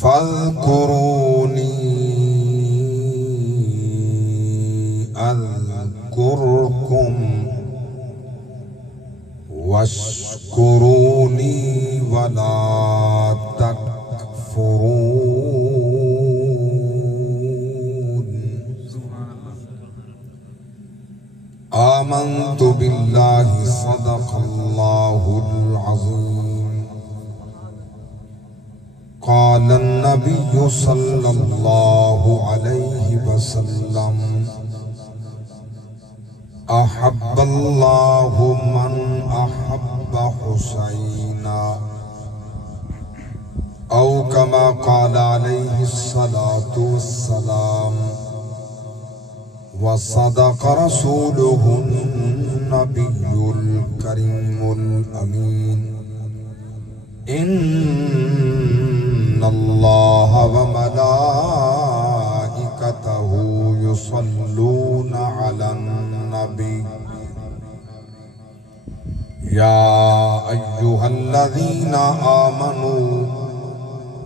فاذکرونی اذکرکم واشکرونی ولا تکفرون آمنت باللہ صدق اللہ العظیم قال النبي صلى الله عليه وسلم أحب الله من أحب حسينا أو كما قال عليه الصلاة والسلام وصدق رسوله النبي الكريم الأمين إن الله وملائكته يصلون على النبي يا أيها الذين آمنوا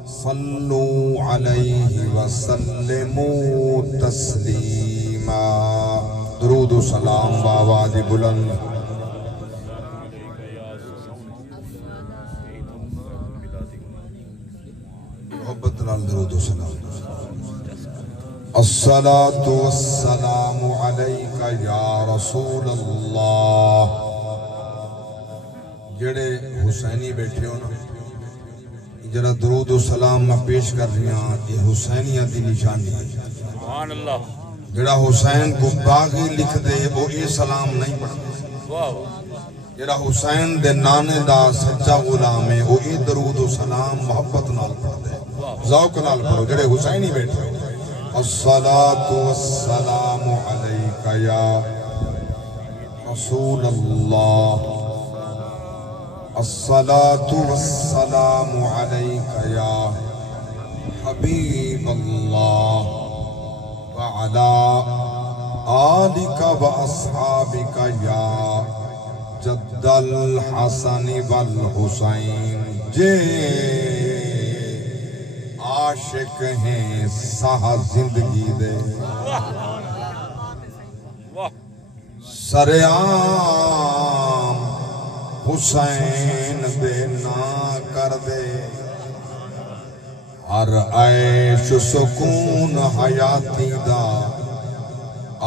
صلوا عليه وسلموا تسليما درود و سلام بآواز بلند درود و سلام الصلاة والسلام علیکہ یا رسول اللہ جڑے حسینی بیٹھے ہو نا جڑا درود و سلام میں پیش کر رہی ہاں یہ حسینیت دی نشانی ہے سبحان اللہ جڑا حسین کو باغی لکھ دے وہ یہ سلام نہیں پڑھتا جڑا حسین دے نانے دا سچا غلام ہے وہ یہ درود و سلام محبت نال پڑھ دے ذوق نال پڑھو جڑے حسینی بیٹھے الصلاة والسلام علیکہ یا رسول اللہ الصلاة والسلام علیکہ یا حبیب اللہ وعلا آلک و اصحابک یا جد الحسن والحسین جے عاشق ہیں سہا زندگی دے سریام حسین دے نا کر دے ہر عیش سکون حیاتی دا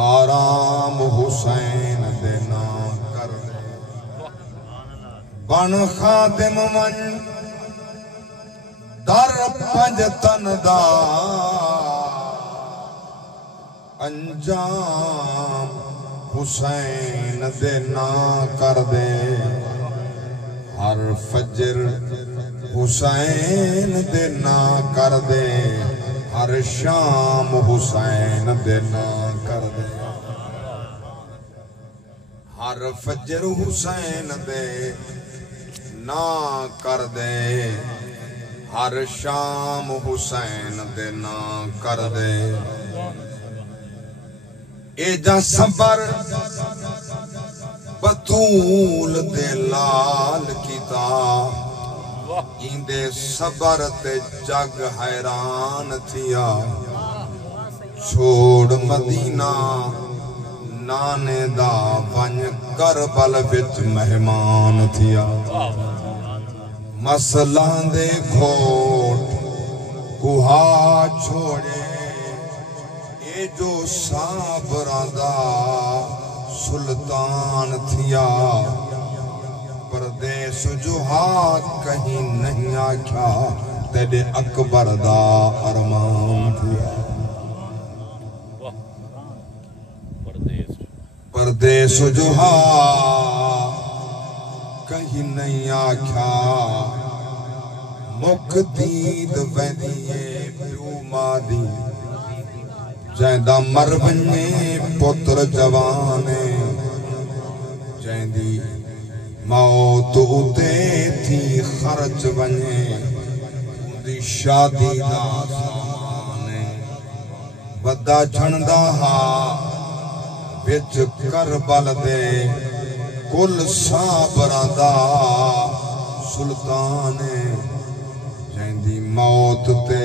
آرام حسین دے نا کر دے بن خادم من در پنجتن دا انجام حسین دے نا کر دے ہر فجر حسین دے نا کر دے ہر شام حسین دے نا کر دے ہر فجر حسین دے نا کر دے ہر شام حسین دے نا کر دے اے جا صبر بطول دے لال کیتا ایندے صبر تے جگ حیران تھیا چھوڑ مدینہ نانے دا ونج کربل وچ مہمان تھیا مسلان دے گھوٹ کوہا چھوڑے اے جو صابران دا سلطان تھیا پردیس جو ہاتھ کہیں نہیں آکھا تیرے اکبر دا ارمان تھیا پردیس جو ہاتھ کہیں نہیں آکھا مک دید ویدیے پیو مادی جائندہ مربنے پتر جوانے جائندی موت ہوتے تھی خرچ بنے دی شادی دا سامانے بدہ جھنڈا ہا بچ کربل دے کل صابران دا سلطانے جائندی موت تے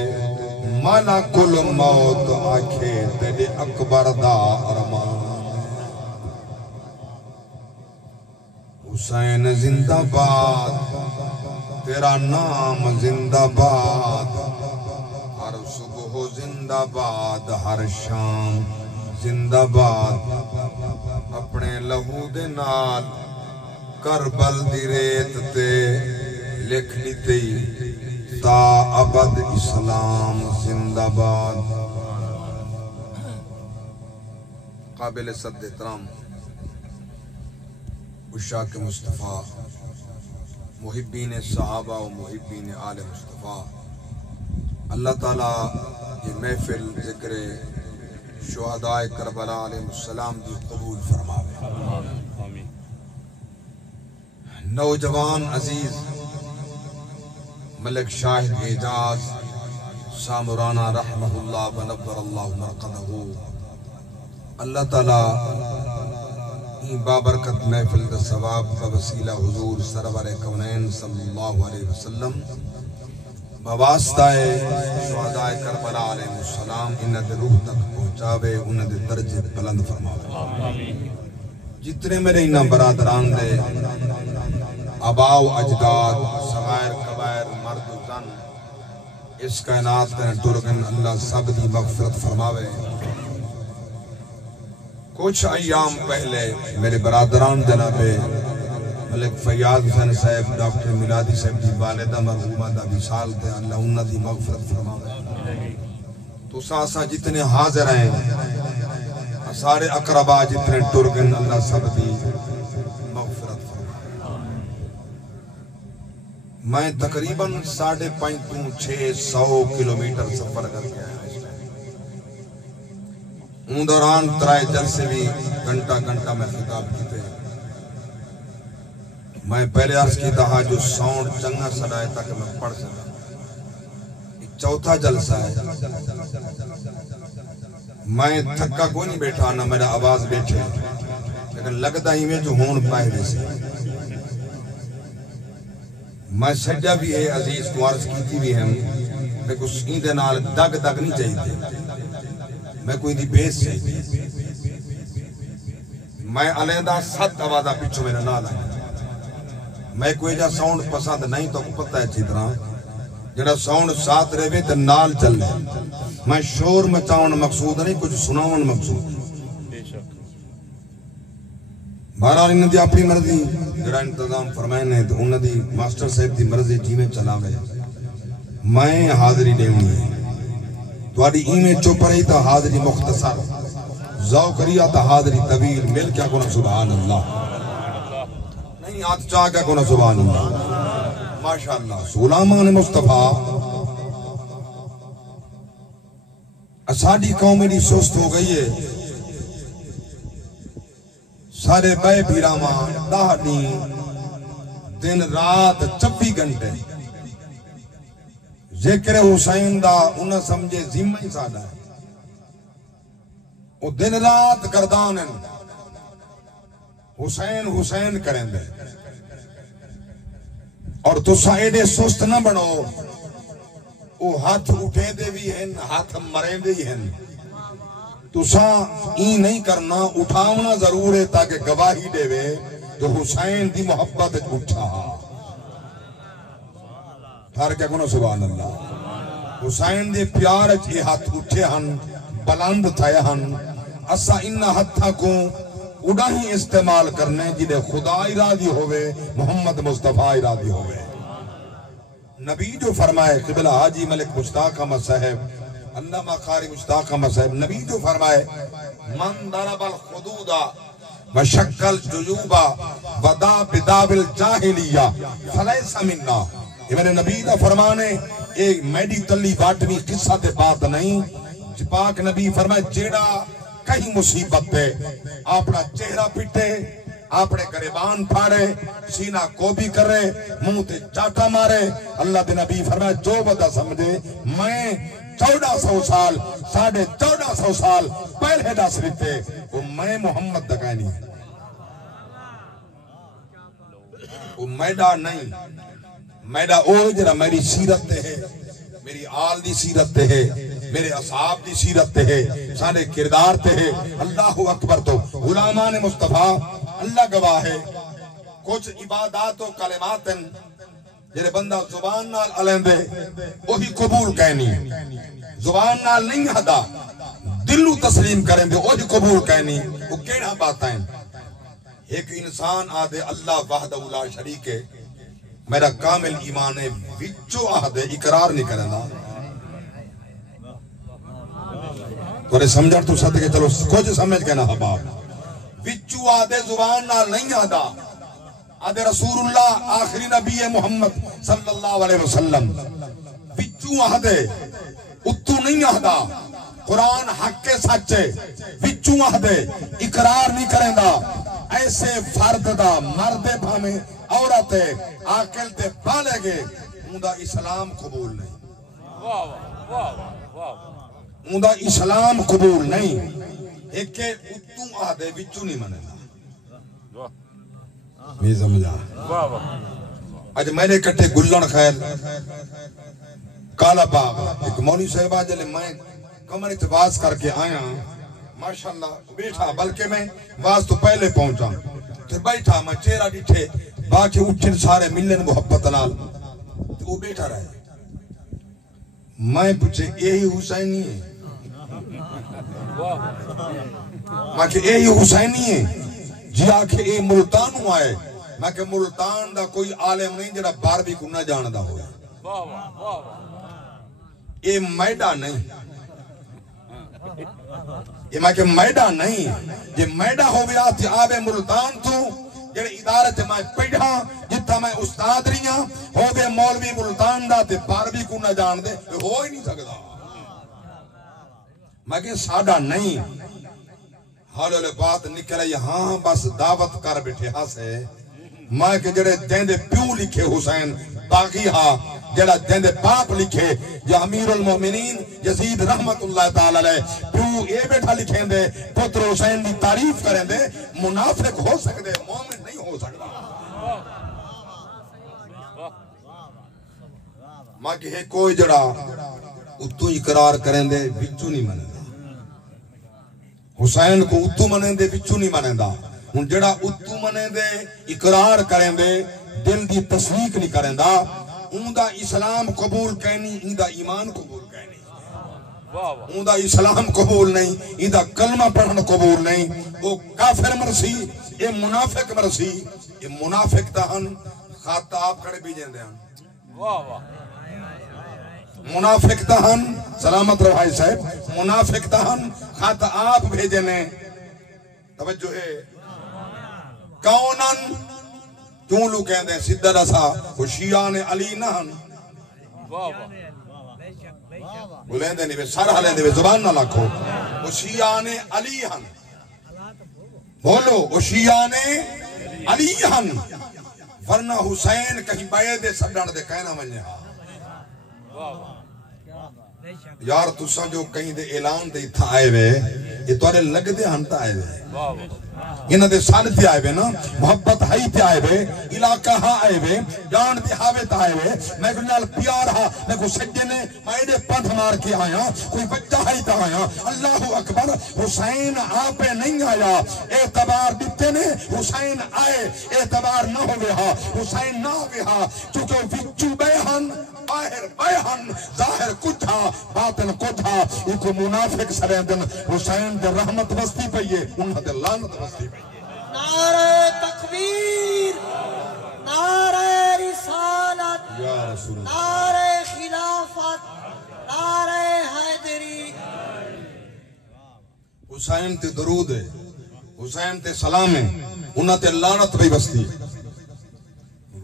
ملک الموت آکھے تیرے اکبر دا ارمان حسین زندہ باد تیرا نام زندہ باد ہر صبح زندہ باد ہر شام زندہ باد اپنے لہو دے نال کربل دی ریت تے لکھ لیتی تا ابد اسلام زندہ باد قابل صد احترام عشاق مصطفیٰ محبین صحابہ و محبین آل مصطفیٰ اللہ تعالیٰ یہ محفل ذکر شہداء کربلا علیہ السلام دی قبول فرماوے نوجوان عزیز ملک شاہد اعجاز سامرانا رحمہ اللہ ونبر اللہ مرقدہ اللہ تعالیٰ بابرکت محفل دا ثواب بوسیلہ حضور سرور کونین صلی اللہ علیہ وسلم بواسطہ شہداء کربلا علیہ السلام انہاں دے روح تک پہنچاوے انہاں دے درجے بلند فرماوے جتنے میرے انہاں برادران دے آباء و اجداد صغائر کبائر مرد و زن اس کائنات دے ٹرگن اللہ سب دی مغفرت فرماوے کچھ ایام پہلے میرے برادران جناب ملک فیاض حسین صاحب ڈاکٹر میلادی صاحب دی والدہ مرحومہ دا وصال تے اللہ انہاں دی مغفرت فرماوے تو ساسا جتنے حاضر ہیں سارے اقربا جتنے ٹرگن اللہ سب دی مغفرت فرماوے میں تقریباً 550-600 کلومیٹر سفر کر کے آیا ان دوران ترائے جلسے بھی گھنٹہ میں خطاب کیتے ہیں میں پہلے عرض کی تھا جو ساؤنڈ چنگا سنائے تاکہ میں پڑھ سکا ایک چوتھا جلسہ ہے میں تھکا کوئی نہیں بیٹھا نہ میرا آواز بیٹھے لیکن لگتا ہی میں جو ہون باہر سے میں سجا بھی ہے عزیز کو عرض کیتی بھی ہیں میں کچھ سیندے نال دگ نہیں چاہیے میں کوئی دی بیس سے میں علیحدہ 7 آوازہ پچھو میرا نال ہے میں کوئی جا ساؤنڈ پسند نہیں تو پتہ ہے اچھی طرح جنہا ساؤنڈ ساتھ رہے تو نال چل رہے میں شور مچاؤن مقصود نہیں کچھ سناؤن مقصود بہرحال انہوں دی اپنی مرضی جڑا انتظام فرمائنے تو انہوں دی ماسٹر صاحب دی مرضی جیویں چلا میں حاضری دیونی ہے تواری ایمیں چوپ رہی تا حاضری مختصر ذوق ریا تا حاضری طویل مل کیا کنا سبحان اللہ نہیں آت چاہ کیا کنا سبحان اللہ ماشاءاللہ سلامان مصطفیٰ اساڑی قوم میری سست ہو گئی ہے سارے بے بھیرامان دہنی دن رات 24 گھنٹے ذکر حسین دا انہا سمجھے ذمہ ہی سادہ ہے وہ دن رات گردان حسین کریں دے اور تو سائیڈے سست نہ بڑھو وہ ہاتھ اٹھے دے بھی ہیں ہاتھ مریں دے ہی ہیں تو سا این نہیں کرنا اٹھاونا ضرور ہے تاکہ گواہی دے وے جو حسین دی محبت اٹھا ہر کیا کنا سبحان اللہ حسین دے پیار جی ہاتھ اٹھے ہن بلند تھائے ہن اسا انہا ہتھا کو اڑا ہی استعمال کرنے جنہیں خدا ارادی ہوئے محمد مصطفیٰ ارادی ہوئے نبی جو فرمائے قبلہ حاجی ملک مشتاق احمد صاحب علامہ قاری مشتاق احمد صاحب نبی جو فرمائے من ضرب الخدودہ وشک الجیوبہ ودا بداب الجاہلیہ فلیس مننا یہ میرے نبی دا فرمانے ایک میڈی تلی باٹنی قصہ دے بات نہیں پاک نبی فرمائے جیڑا کہیں مصیبت پہ اپنا چہرہ پٹے اپنے گریبان پھاڑے سینہ کو بھی کرے منہ تے چاٹا مارے اللہ دے نبی فرمائے جو بدا سمجھے میں 1400 سال 1450 سال پہلے دس رہتے وہ میں محمد دکانی وہ میڈا نہیں میڈا او جرا میری سیرت ہے میری آل دی سیرت ہے میرے اصحاب دی سیرت تے ہے سارے کردار تے ہے اللہ اکبر تو غلامان مصطفیٰ اللہ گواہ ہے کچھ عبادات و کلمات جڑے بندہ زبان نال علیندے وہی قبول کہنی زبان نال نہیں ہدا دلو تسلیم کریں دے وہی قبول کہنی وہ کیڑا بات ہیں ایک انسان آدھے اللہ وحدہ لا شریک ہے میرا کامل ایمان ہے وچو آدھے اقرار نہیں کریں دا تو سمجھر تو صدقے چلو کچھ سمجھ کے نہ حباب وچو آدھے زبان نال نہیں آدھا آدھے رسول اللہ آخری نبی محمد صلی اللہ علیہ وسلم وچو آدھے اتو نہیں آدھا قرآن حق کے سچے وچو آدھے اقرار نہیں کریں دا ایسے فرد دا مرد بھامے عورت آقل تے پالے گے اندہ اسلام قبول نہیں اندہ اسلام قبول نہیں ایک کہ اتو آدھے وچو نہیں منے گا میں سمجھا آج میں نے کٹھے گلن خیل کالا باغ ایک مولوی صاحبہ جلے میں کمر اتواز کر کے آیا ماشاءاللہ بیٹھا بلکہ میں واز تو پہلے پہنچا تو بیٹھا میں چہرہ ڈٹھے باقی اٹھن سارے ملن محبت نال تو وہ بیٹھا رہے میں پوچھے یہی حسینی ہے میں کہ یہی حسینی ہے جی آکھے اے ملتانوں آئے میں کہ ملتان دا کوئی عالم نہیں جڑا بار بھی کو نہ جاندہ ہوئے اے میدہ نہیں یہ میں کہ میدہ نہیں یہ میدہ ہو گیا تھی آب ملتان تو جڑے ادارت میں پڑھا جتا میں استاد رہیاں ہو گئے مولوی ملتان دا تے بار بھی کو نہ جان دے ہو ہی نہیں سکتا میں کہ ساڑھا نہیں حال والے بات نکلے یہاں بس دعوت کر بیٹھے ہاں سے میں کہ جڑے دیندے پیو لکھے حسین باقی ہاں جڑا دیندے باپ لکھے جو امیر المومنین یزید رحمت اللہ تعالی علیہ پیو اے بیٹھا لکھیں دے پتر حسین دی تعریف کریں دے منافق ہو سکتے مومن نہیں ہو سکتا ماں کہ ہے کوئی جڑا اتو اقرار کریں دے بچو نہیں منے دا حسین کو اتو منے دے بچو نہیں منے دا ان جڑا اتو منے دے اقرار کریں دے دل دی تصدیق نہیں کریں دا ان دا اسلام قبول کہنی ان دا ایمان قبول کہنی ان دا اسلام قبول نہیں ان دا کلمہ پڑھن قبول نہیں وہ کافر مرسی یہ منافق مرسی یہ منافق تاہن خطاب کھڑے بھی جیندے ہیں منافق تاہن سلامت روائی صاحب منافق تاہن خطاب بھیجنے توجہ ہے کونن کیوں لوگ کہندے ہیں سدھا رسا وہ شیعان علی نہن بولیں دے نہیں بے سر حلیں دے بے زبان نہ لکھو وہ شیعان علی ہن بولو وہ شیعان علی ہن ورنہ حسین کہیں بیدے سبڈان دے کہنا مجھے یار تُسا جو کہیں دے اعلان دے تھا آئے وے یہ توارے لگ دے ہنتا آئے وے انہاں دے سال تے آئے وے نا محبت ہائی تے آئے وے علاقہ ہاں آئے وے جان تے ہاوے تے آئے وے میں کو نال پیار ہاں میں کو سجنے میں دے پندھ مار کے آیا کوئی بچہ ہائی تے آیا اللہ اکبر حسین آپ نہیں آیا اعتبار دیتے نے حسین آئے اعتبار نہ ہوئے ہاں حسین نہ ہوئے ہاں چونکہ وچو بیہن باہر بیہن ظاہر کچھا باطن کچھا ایک منافق سریندن حسین دے رحمت بستی پئیے انہاں دے لعنت بستی پئیے نعرہ تکبیر نعرہ رسالت یا رسول اللہ نعرہ خلافت نعرہ حیدری حسین تے درود ہے حسین تے سلام ہے انہاں تے لعنت بھی بستی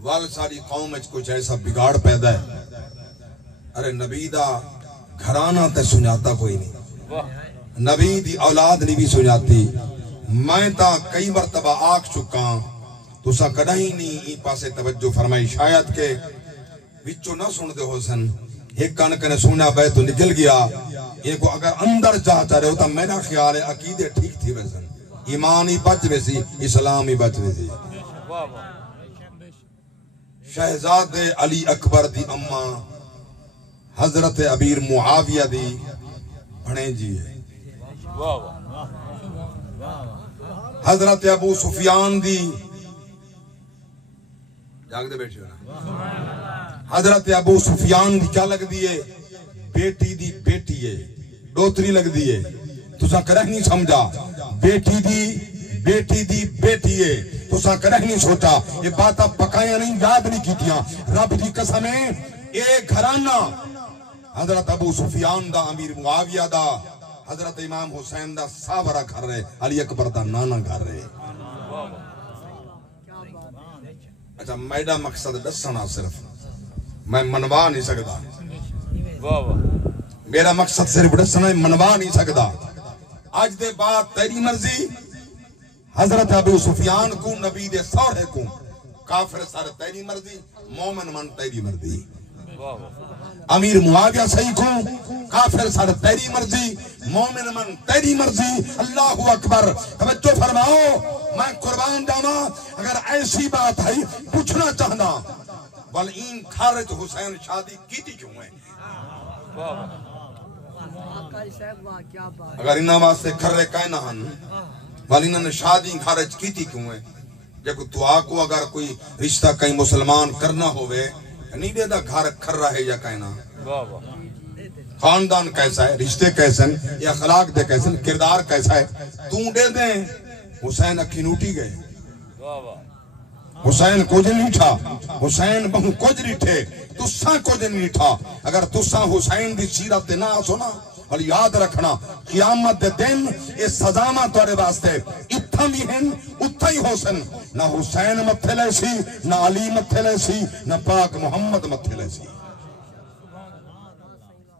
وال ساری قوم اچ کچھ ایسا بگاڑ پیدا ہے ارے نبی دا گھرانہ تے سناتا کوئی نہیں نبی دی اولاد نہیں بھی سناتی میں تا کئی مرتبہ آکھ چکا تو سا کڑائی نہیں ای پاسے توجہ فرمائی شاید کہ وچو نہ سن دے ہو سن ایک کانکنے سونا بے تو نکل گیا ایک کو اگر اندر چاہتا رہے ہوتا میرا خیال ہے عقیدے ٹھیک تھی ویسن ایمان ہی بچ ویسی اسلام ہی بچ ویسی شہزاد علی اکبر دی اماں حضرت امیر معاویہ دی بھنے جی ہے واہ واہ حضرت ابو سفیان دی جاگ دے بیٹھے ہونا حضرت ابو سفیان دی کیا لگ دیئے بیٹی دی بیٹی ہے ڈوتری لگ دیئے تو سا کرہ نہیں سمجھا بیٹی دی بیٹی ہے تو سا کرہ نہیں سوچا یہ باتاں پکایا نہیں یاد نہیں کیتیاں رب دی قسمیں ایک گھرانہ حضرت ابو سفیان دا امیر معاویہ دا حضرت امام حسین دا ساورہ گھر رہے علی اکبر دا نانا گھر رہے اچھا میڈا مقصد دسنا صرف میں منوا نہیں سکتا میرا مقصد صرف دسنا منوا نہیں سکتا آج دے بعد تیری مرضی حضرت ابو سفیان کو نبی دے سوڑے کو کافر سارے تیری مرضی مومن من تیری مرضی امیر معاویہ صحیح کو کافر سارے تیری مرضی مومن من تیری مرضی اللہ اکبر توجہ فرماؤ میں قربان جانا اگر ایسی بات ہے پوچھنا چاہنا والین خارج حسین شادی کیتی کیوں ہے اگر انہاں واسطے کھرے کائنہ ہن والینہ نے شادی خارج کیتی کیوں ہے جب تو آکو اگر کوئی رشتہ کہیں مسلمان کرنا ہوئے نہیں دے دا گھر کھر رہے یا کائنہ خاندان کیسا ہے رشتے کیسے ہیں یا اخلاق دے کیسے ہیں کردار کیسا ہے تو دے دیں حسین اکھی نوٹی گئے حسین کچھ نہیں تھا حسین بہو کچھ نہیں تھے تساں کچھ نہیں تھا اگر تساں حسین دی سیرت نہ سنا اور یاد رکھنا قیامت دے دن اس سزامہ توڑے واسطے اتھا بھی ہیں اتھا ہی حسن نہ حسین متھے لے سی نہ علی متھے لے سی نہ پاک محمد متھے لے سی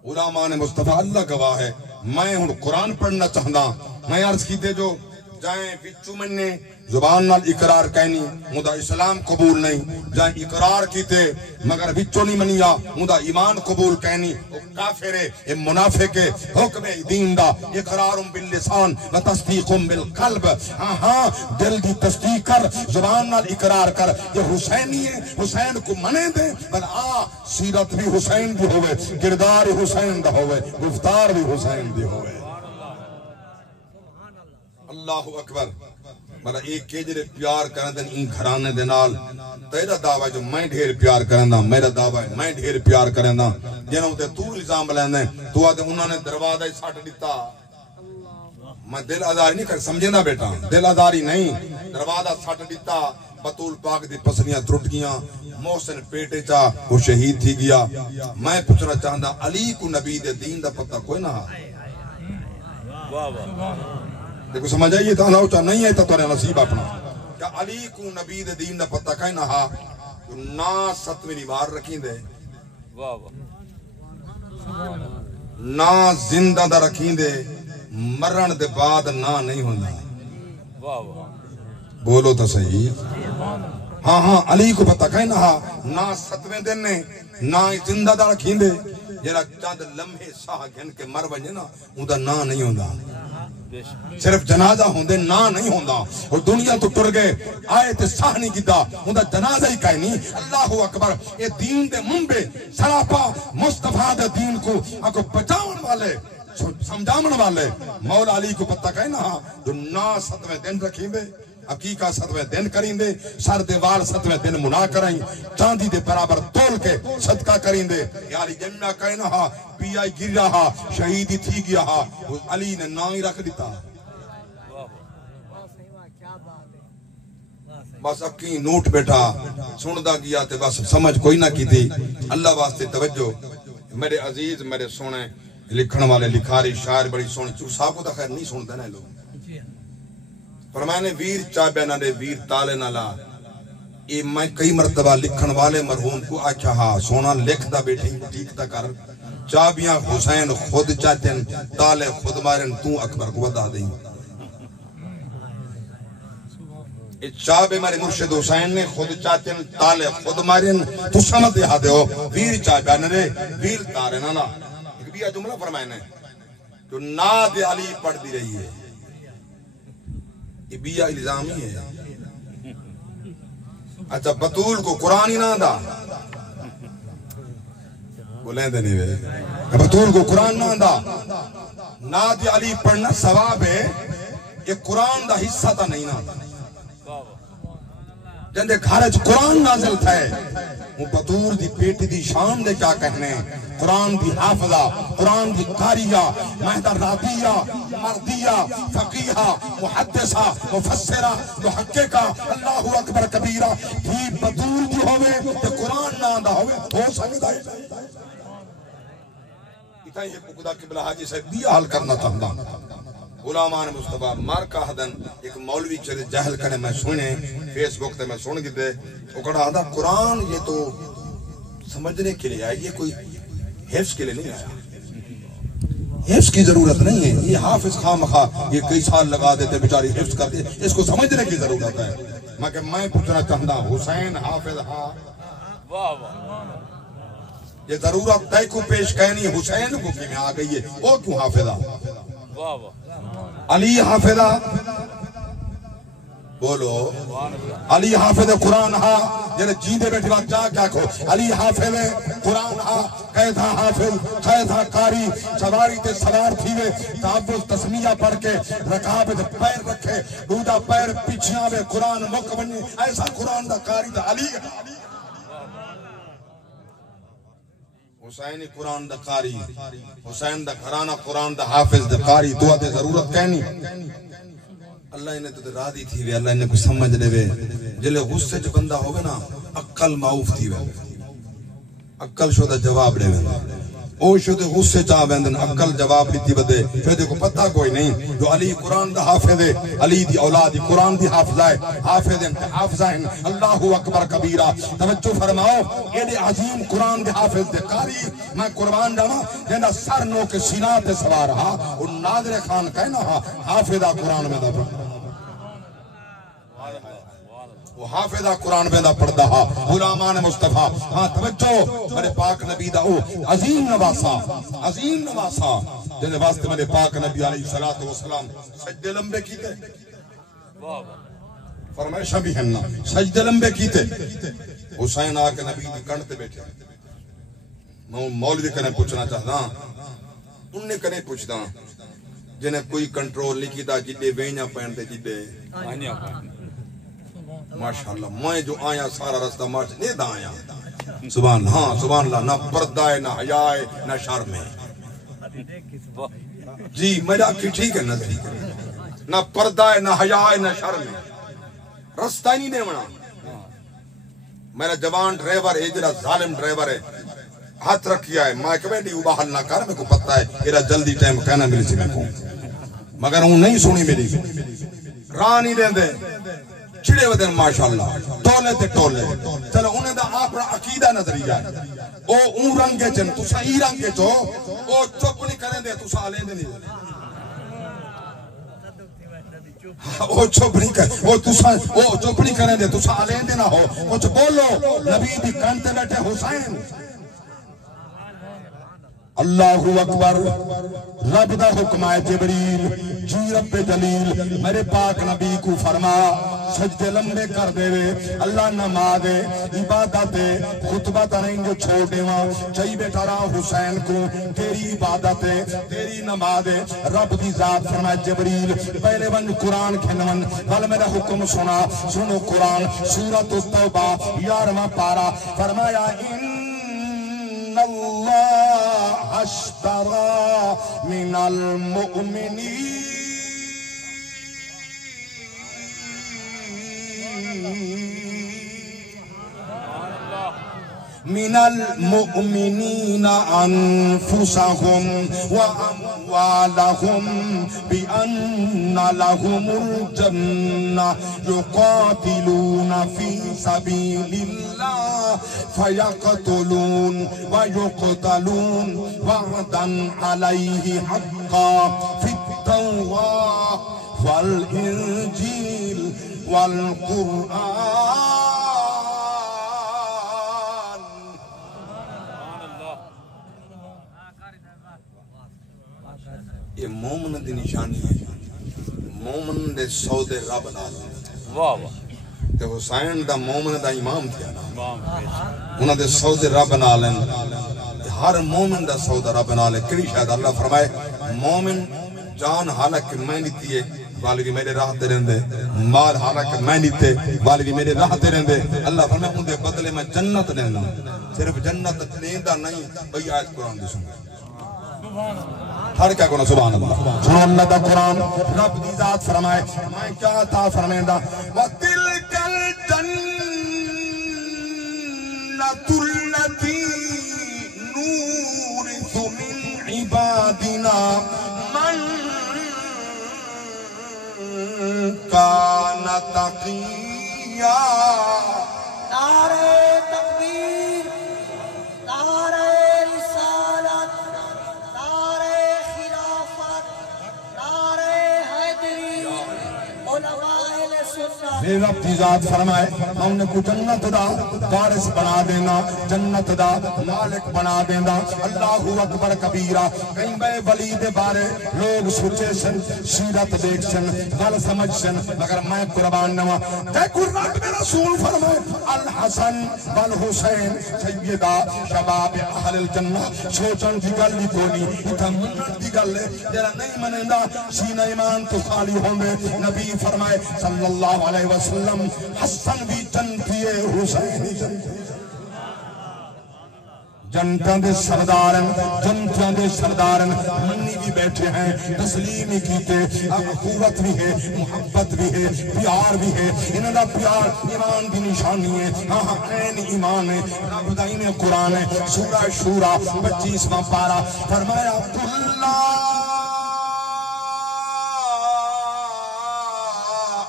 علماء مصطفیٰ اللہ گواہ ہے میں ہوں قرآن پڑھنا چاہنا میں عرض کی دے جو جائیں وچو من نے زبان نال اقرار کہنی مدہ اسلام قبول نہیں جائیں اقرار کیتے مگر وچو نہیں منیا مدہ ایمان قبول کہنی وہ کافر ہے منافق ہے حکم دین دا اقرار باللسان و تصدیق بالقلب ہاں دل دی تصدیق کر زبان نال اقرار کر یہ حسینی ہے حسین کو منے دے بل سیرت بھی حسین دی ہوئے کردار حسین دا ہوئے گفتار بھی حسین دی ہوئے اللہ اکبر مطلب ایک کیجرے پیار کرنے دن ان گھرانے دنال تیرا دعویٰ جو میں ڈھیر پیار کرنے میرا دعویٰ ہے میں ڈھیر پیار کرنے جنہوں تے تو الزام لینے تو آتے انہوں نے دروازہ ساٹھ دیتا میں دل آزاری نہیں کر سمجھے نا بیٹا دل آزاری نہیں دروازہ ساٹھ دیتا بطول پاک دی پسلیاں ترٹ گیاں محسن پیٹے چاہ وہ شہید تھی گیا میں پوچھنا چاہتا علی کو نبی دے دین دا پتہ کوئی نہ دیکھو سمجھ آئیے تو اللہ اچھا نہیں ہے تو تورے نصیب اپنا کیا علی کو نبی دے دین دا پتہ کہیں نہا نا ستویں نیوار رکھیں دے نا زندہ دا رکھیں دے مرن دے بعد نا نہیں ہوندہ بولو تو صحیح ہاں علی کو پتہ کہیں نہا نا ستویں دن نے نا زندہ دا رکھیں دے جیرا چاند لمحے ساہ گھن کے مر بجے نا اندہ نا نہیں ہوندہ صرف جنازہ ہوندے نا نہیں ہوندہ اور دنیا تو ٹر گئے آئے تے ساہ نہیں کیتا ہوندہ جنازہ ہی کہیں نہیں اللہ اکبر یہ دین دے منبے سراپا مصطفیٰ دے دین کو اکو بچاون والے سمجھامن والے مولا علی کو پتہ کہیں نا جو نا ستویں دن رکھیں دے عقیقہ ستویں دن کریں دے سر دے وال ستویں دن منا کریں چاندی دے برابر تول کے صدقہ کریں دے یاری جمعہ کہیں نا پی آئی گر رہا شہیدی تھی گیا علی نے نا ہی رکھ دیتا بس اکی نوٹ بیٹھا سندہ گیا تے بس سمجھ کوئی نہ کی تھی اللہ واسطے توجہ میرے عزیز میرے سونے لکھن والے لکھاری شاعر بڑی سونی چور صاحب کو تو خیر نہیں سنتے نا لوگ فرمانے ویر چابے نہ دے ویر تالے نہ لا یہ میں کئی مرتبہ لکھن والے مرحوم کو آچھا ہاں سونا لکھ دا بیٹھی ٹھیک دا کر چابیاں حسین خود چاہتیں تالے خود مارن تو اکبر کو بتا دیں چابے مارے مرشد حسین نے خود چاہتیں تالے خود مارن تو سمجھ دے ہاں دے ہو ویر چابے نہ دے ویر تالے نہ لا ایک بھی جملہ فرمائنے جو ناد علی پڑھ دی رہی ہے یہ بھی الزامی ہے اچھا بطول کو قرآن ہی نہ دا بولیں دے نہیں بے کہ بطول کو قرآن نہ دا ناد علی پڑھنا ثواب ہے، یہ قرآن دا حصہ تا نہیں نا جندے گھارج قرآن نازل تھا ہے وہ بطور دی پیٹی دی شان دے کیا کہنے قرآن دی حافظہ، قرآن دی قاریہ، مہدہ رابیہ، مردیہ، فقیہ، محدثہ، مفسرہ، محققہ، اللہ اکبر کبیرہ بھی بطور دی ہوئے تے قرآن نہ ہوئے ہو سکتا ہے اتائی ہے قدہ قبلہ حاجی سے دیا حل کرنا چاہتا غلامان مصطفیٰ مارکہ حدن ایک مولوی چلے جہل کرنے میں سنے فیس بک تے میں سن گئے وہ کہا آدھا قرآن یہ تو سمجھنے کے لیے آئے یہ کوئی حفظ کے لیے نہیں آیا حفظ کی ضرورت نہیں ہے یہ حافظ خواہ مخواہ یہ کئی سال لگا دیتے بیچاری حفظ کرتے اس کو سمجھنے کی ضرورت ہے میں پوچھنا چاہتا حسین حافظ ہاں یہ ضرورت تے کو پیش کہنی حسین کو کی میں آ گئی ہے وہ کیوں حافظہ علی حافظہ بولو علی حافظ قرآن ہاں جنہیں جیندے بیٹھے بات جا کیا کہو علی حافظ قرآن ہاں قید ہاں حافظ قید ہاں قاری سواری تے سوار تھیوے تعبد تسمیہ پڑھ کے رکاب تے پیر رکھے دودا پیر پیچھیاں وے قرآن مک بنی ایسا قرآن دا قاری دا علی حسین قرآن دا قاری حسین دا گھرانہ قرآن دا حافظ دا قاری دعا دے ضرورت کہنی اللہ انہیں تو راضی تھی وے اللہ انہیں کوئی سمجھ لے وے جلے غصے جو بندہ ہوگا نا عقل معوف تھی وے عقل شو دا جواب لے وے او شو دے غصے چاہ بیندن عقل جواب لیتی بدے شو دے کو پتہ کوئی نہیں جو علی قرآن دا حافظ ہے علی دی اولادی قرآن دی حافظہ ہے حافظ ہیں حافظہ ہیں اللہ اکبر کبیرہ توجہ فرماؤ ایڈے عظیم قرآن دے حافظ دے قاری میں قربان جانا جنہ سر نو کے سینہ تے سوار ہاں ان ناظر خان کہنا ہاں حافظہ قرآن میں دا پڑھا وہ حافظہ قرآن میں دا پڑھدا ہاں غلامان مصطفیٰ ہاں توجہ میرے پاک نبی دا عظیم نواسا جنہیں واسطے میرے پاک نبی علیہ السلام سجدے لمبے کیتے فرمائشہ بھی ہننا سجدے لمبے کیتے حسین آکے نبی دی کنڈتے بیٹھے میں مولوی کنے پوچھنا چاہتا انہیں کنے پوچھتا جنہیں کوئی کنٹرول نہیں کیتا جدے وینیاں پہنتے جدے ماشاءاللہ میں جو آیا سارا رستہ مارچ نہیں دا آیا سبحان ہاں سبحان اللہ نہ پردہ ہے نہ حیاء ہے نہ شرم ہے جی میرا کی ٹھیک ہے نزدیک نہ پردہ ہے نہ حیاء ہے نہ شرم ہے رستہ ہی نہیں دے منا میرا جوان ڈرائیور ہے جرا ظالم ڈرائیور ہے ہاتھ رکھیا ہے میں کہ بیٹی اباہل نہ کر میں کو پتہ ہے میرا جلدی ٹائم کہنا ملی سی میں کو مگر ہوں نہیں سنی میری راہ نہیں دیں دے چھڑے ودن ماشاءاللہ ٹولے تے ٹولے چلو انہیں دا اپنا عقیدہ نظریہ ہے او اون رنگے چن تو سا ای رنگے چو او چپ نہیں کریں دے تو سا آلیں دے نہیں او چپ نہیں کریں دے تو سا آلیں دے نہ ہو کچھ بولو نبی دی کانتے بیٹھے حسین اللہ اکبر رب دا حکم ہے جبریل جی رب جلیل میرے پاک نبی کو فرما سجدے لمبے کر دے وے اللہ نماز عبادت خطبہ ترین جو چھوڑ دے وہاں چاہی بیٹا رہا حسین کو تیری عبادت تیری نماز رب دی ذات فرمائے جبریل پہلے ون قرآن کھنون بل میرا حکم سنا سنو قرآن سورۃ التوبہ 11واں پارہ فرمایا ان اللہ اشترى من المؤمنين من المؤمنين أنفسهم وأموالهم بأن لهم الجنة يقاتلون في سبيل الله فيقتلون ويقتلون وعدا عليه حقا في التوراة والإنجيل والقرآن یہ مومن دی نشانی ہے مومن دے سودے رب نال واہ واہ تے حسین دا مومن دا امام تھیا نا انہاں دے سودے رب نال ہر مومن دا سودا رب نال کڑی شاید اللہ فرمائے مومن جان حالانکہ میں نہیں تیے والوی میرے راہ تے رہندے مال حالانکہ میں نہیں تے والوی میرے راہ تے رہندے اللہ فرمائے ان دے بدلے میں جنت لینا صرف جنت لیندہ نہیں بھئی آیت قرآن دی سنگے ہر کیا کہنا سبحان اللہ سبحان اللہ دا قرآن رب دی ذات فرمائے میں کیا عطا فرمائندہ وَتِلْكَ الْجَنَّةُ الَّتِي نُورِثُ مِنْ عِبَادِنَا مَنْ كَانَ تَقِيًّا نعرہ تکبیر، نعرہ رسالت، نعرہ خلافت، نعرہ حیدری، علماء اہل سنت میرے رب کی ذات فرمائے میں انہیں کو جنت دا وارث بنا دینا جنت دا مالک بنا دینا اللہ اکبر کبیرہ کہیں بے ولی دے بارے لوگ سوچے سن سیرت دیکھ سن گل سمجھ سن مگر میں قربان نوا دیکھو رب میں رسول فرمائے الحسن والحسین سیدہ شباب اہل الجنہ سوچن دی گل دی کونی اتھا منت دی گل ہے جرا نہیں منندہ سینہ ایمان تو خالی ہوندے نبی فرمائے صلی اللہ علیہ وسلم حسن بھی جنتی ہے حسین بھی جنتی ہے جنتاں دے سردارن جنتاں دے سردارن منی بھی بیٹھے ہیں تسلیم ہی کیتے قوت بھی ہے محبت بھی ہے پیار بھی ہے انہاں دا پیار ایمان دی نشانی ہے ہاں عین ایمان ہے رب دا انہیں قرآن ہے سورہ شورا 25واں پارہ فرمایا عبداللہ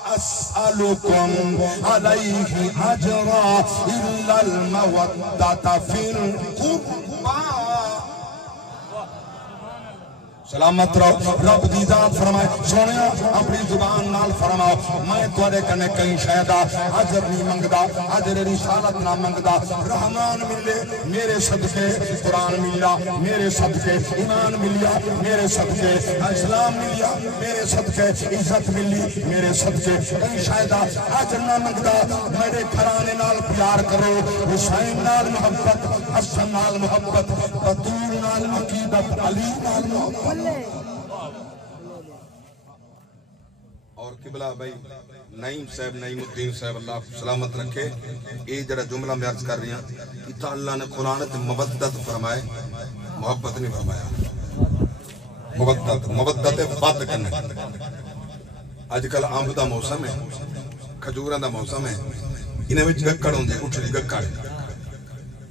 أسألكم عليه أجرا إلا المودة في القربى سلامت رہو رب دی ذات فرمائے سونیا اپنی زبان نال فرماؤ میں توڑے کنے کہیں شہدہ عجر نہیں منگدا عجر رسالت نہ منگدا رحمان ملے میرے صدقے قرآن ملیا میرے صدقے ایمان ملیا میرے صدقے اسلام ملیا میرے صدقے عزت ملی میرے صدقے کہیں شہدہ عجر نہ منگدا میرے گھرانے نال پیار کرو حسین نال محبت حسن نال محبت بطول نال عقیدت علی نال محبت اور قبلہ بھائی نعیم صاحب نعیم الدین صاحب اللہ سلامت رکھے یہ جڑا جملہ میں عرض کر رہی ہیں کہ تا اللہ نے قرآن تے مودت فرمائے محبت نہیں فرمایا مودت بات کرنے آج کل آمد دا موسم ہے کھجوراں دا موسم ہے انہیں وچ گکڑ ہوندے اٹھ دی گکڑ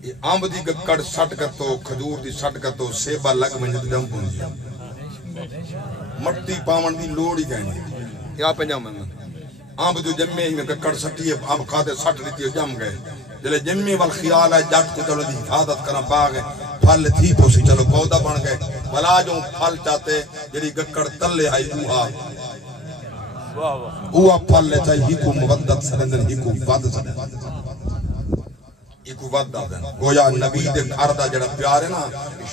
یہ آمب دی گکڑ سٹ کر تو کھجور دی سٹ کر تو سیبا لگ منجد جم پونجی مٹی پاون دی لوڑی گئنی یا پنجا من آمب جو جمعے ہی میں گکڑ سٹی ہے آمب کھاتے سٹ لیتی ہے جم گئے جلے جمعے والخیال ہے جٹ کو چلو دی حفاظت کرنا باغ ہے پھل تھی پوسی چلو پودا بن گئے بلا جو پھل چاہتے جلی گکڑ تلے آئی اوہا پھل لے چاہی ہی کو مودت سرندن ہی کو ود سرندن ایک وقت دادن گویا نبی دے گھر دا جڑا پیار ہے نا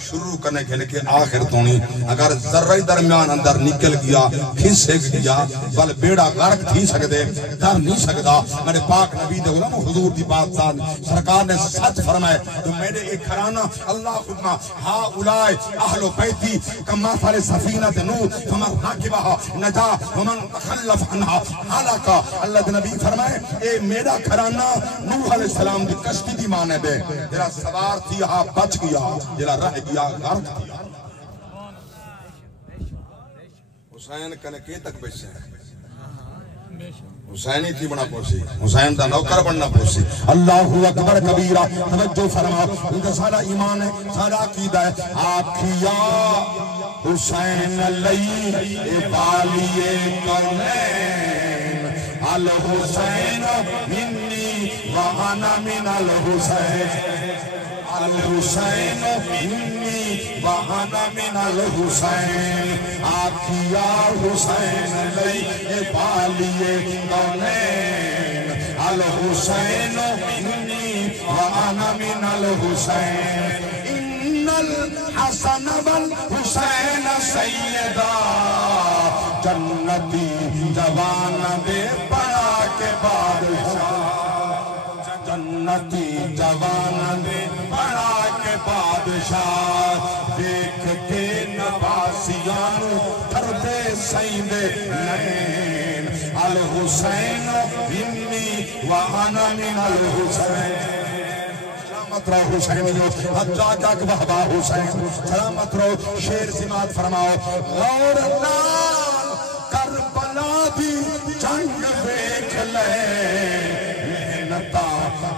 شروع کرنے کے لئے آخر تونی اگر ذرہ درمیان اندر نکل گیا کھسے گیا بل بیڑا غرق تھی سکتے در نہیں سکتا میرے پاک نبی دے غلام حضور دی بات سان سرکار نے سچ فرمائے تو میرے ایک گھرانہ اللہ خدمہ ہا اولائے اہل بیتی کما فال سفینہ نوح فمن راکبہا نجا ومن تخلف عنہا حالکہ اللہ دے نبی فرمائے اے میرا گھرانہ نوح علیہ السلام دی کشتی دی مانے دے جرا سوار تھی ہاں بچ گیا جرا رہ گیا غرق دیا حسین کنے کے تک بچ سے حسینی تھی بنا پوسی حسین دا نوکر بننا پوسی اللہ اکبر کبیرہ توجہ فرماؤ ان سارا ایمان ہے سارا عقیدہ ہے آکھیا حسین لئی والی کنین الحسین منی وانا من الحسین الحسین منی وانا من الحسین آکھیا حسین لئی والی کنین الحسین منی وانا من الحسین ان الحسن والحسین سیدہ جنتی جوان دے بڑا کے بادشاہ جنتی جوان دے بڑا کے بادشاہ سین نین الحسین منی وانا من الحسین سلامت رہو حسینیو حجاج اکبہ حسین سلامت رہو شیر سماعت فرماؤ غور نال کربلا دی جنگ دیکھ لے محنتا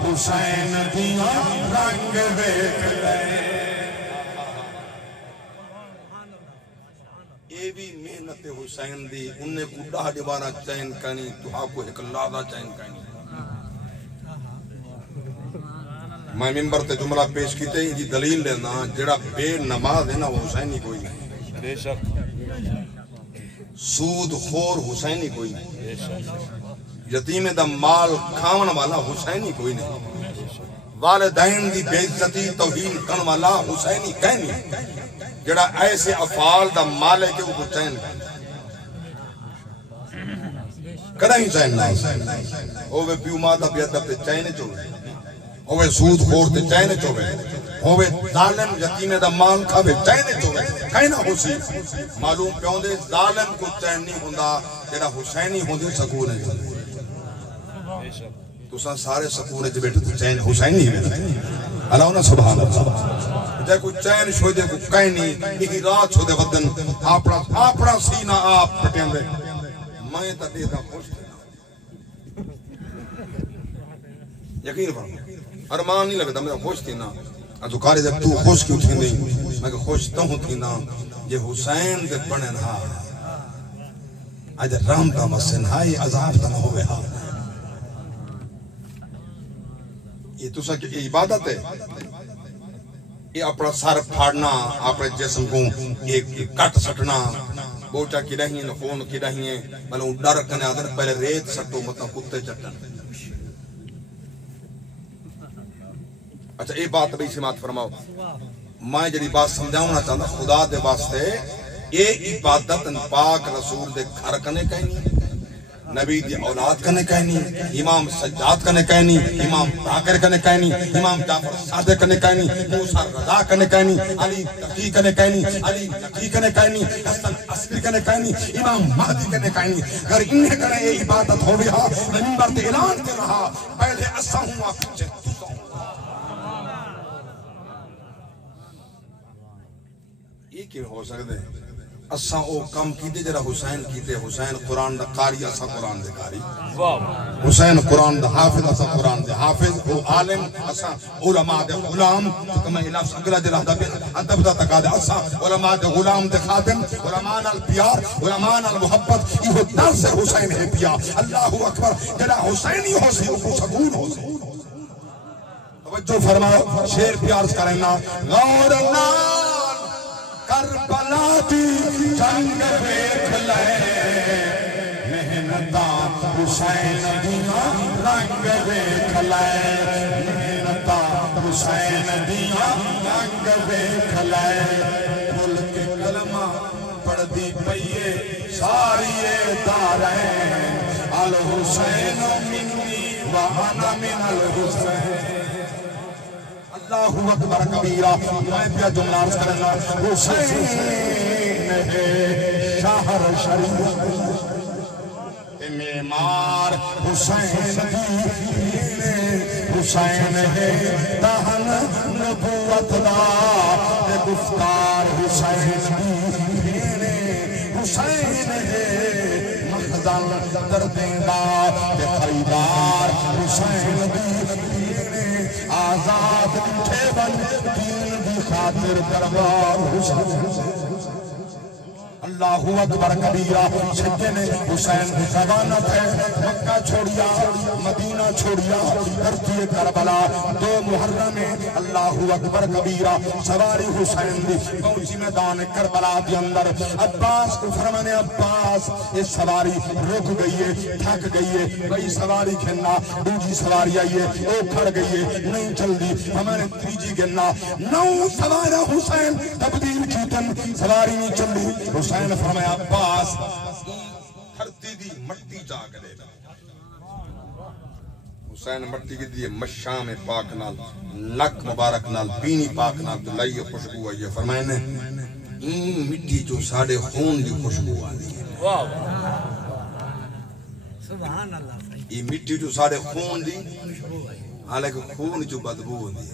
حسین دیا رنگ دیکھ لے یہ بھی محنت حسین دی انہیں کو ڈاہ دیوانا چین کرنی تو ہاں کو ایک لادہ چین کرنی میں ممبر تے جملہ پیش کیتے ہی دلیل لینا جڑا بے نماز ہے نا وہ حسینی کوئی نہیں بے شک سود خور حسینی کوئی نہیں یتیم دا مال کھاون والا حسینی کوئی نہیں والدین دی بے عزتی توہین کرن والا حسینی کہنی جڑا ایسے افعال دا مالک کے اوپر چین کدھا ہی چین نہ ہوئے پیو ماتا بیادب تے چین چوئے ہوئے سود خور تے چین چوئے ہوئے ظالم یتیم دا مال کھاوے چین چوئے کہیں نہ ہو سی معلوم پیوں دے ظالم کو چین نہیں ہوندہ جڑا حسینی ہوندی سکون ہے تو سارے سکون ہے جو بیٹھے تو چین حسینی ہے اللہ انہا سبحان اللہ جائے کوئی چین شوئے دے کوئی کہیں نہیں ایک رات شوئے دے ودن اپنا سینہ آپ پٹیں دے میں تا دیتا خوش تھی یقین فرما ارمان نہیں لگتا میں خوش تھی نا تو کاری جب تو خوش کیوں تھی نہیں میں کہ خوش تو ہوں تھی نا یہ حسین دے بڑھن ہاں آج رام دا مسن ہاں یہ عذاب دا نہ ہوئے ہاں یہ تو سا کہ عبادت ہے یہ اپنا سر پھاڑنا اپنے جسم کو ایک کٹ سٹنا بوٹا کی رہی ہیں خون کی رہی ہیں بلوں ڈر کنے آدھر پہلے ریت سٹو مطلب کتے چٹن اچھا ایک بات بھی سماعت فرماؤ میں جڑی بات سمجھاؤنا چاہتا خدا دے واسطے یہ عبادت پاک رسول دے گھر کنے کہیں نبی دی اولاد کنے کہنی امام سجاد کنے کہنی امام باقر کنے کہنی امام جعفر صادق کنے کہنی موسیٰ رضا کنے کہنی علی تقی کنے کہنی علی تقی کنے کہنی حسن عصری کنے کہنی امام مہدی کنے کہنی اگر انہیں کنے یہ عبادت ہو بھی ہاں منبر تے اعلان تے رہا پہلے اسا ہوں آپ پیچھے یہ کیوں ہو سکتے ہیں اساں او کم کیتے جرا حسین کیتے حسین قرآن دا قاری اساں قرآن دے قاری حسین قرآن دا حافظ اساں قرآن دے حافظ او عالم اساں علماء دے غلام تو میں لفظ اگلا جرا دا ادب دا تقا دے اساں علماء دے غلام دے خادم علماء نال پیار علماء نال محبت یہ درس حسین ہے پیا اللہ اکبر جرا حسینی ہو سی او سکون ہو سی توجہ فرماؤ شیر پیار کرنا غور اللہ کربلا دی جنگ دیکھ لے محنتا حسین دیا رنگ دیکھ لے محنتا حسین دیا رنگ دیکھ لے ملک کلمہ پڑھ دی پئیے ساری دارین الحسین منی وانا من الحسین اللہ اکبر کبیرہ میں پیا جملہ عرض کرنا حسین ہے شہر شریف معمار حسین دی حسین ہے دہن نبوت دا گفتار حسین دی حسین ہے مخزن دردیندہ خریدار حسین دی آزاد اٹھے بن دین دی خاطر دربار حسین اللہ اکبر کبیرہ سجن حسین زبانت ہے مکہ چھوڑیا مدینہ چھوڑیا دھرتی کربلا 2 محرم اللہ اکبر کبیرہ سواری حسین دی پہنچی میدان کربلا دی اندر عباس کو فرمانے عباس یہ سواری رک گئی ہے تھک گئی ہے بھئی سواری کھننا دوجی سواری آئیے او کھڑ گئی ہے نہیں چل دی ہمارے تیجی گننا 9 سوارہ حسین تبدیل کیتن سواری نہیں چل دی حسین فرمایا عباس دھرتی دی مٹی جا کرے حسین مٹی کی دی مشام پاک نال لک مبارک نال بینی پاک نال دلائی خوشبو آئی ہے فرمائے نے این مٹی جو ساڑے خون دی خوشبو آئی ہے سبحان اللہ یہ مٹی جو سارے خون دی حالانکہ خون جو بدبو ہوندی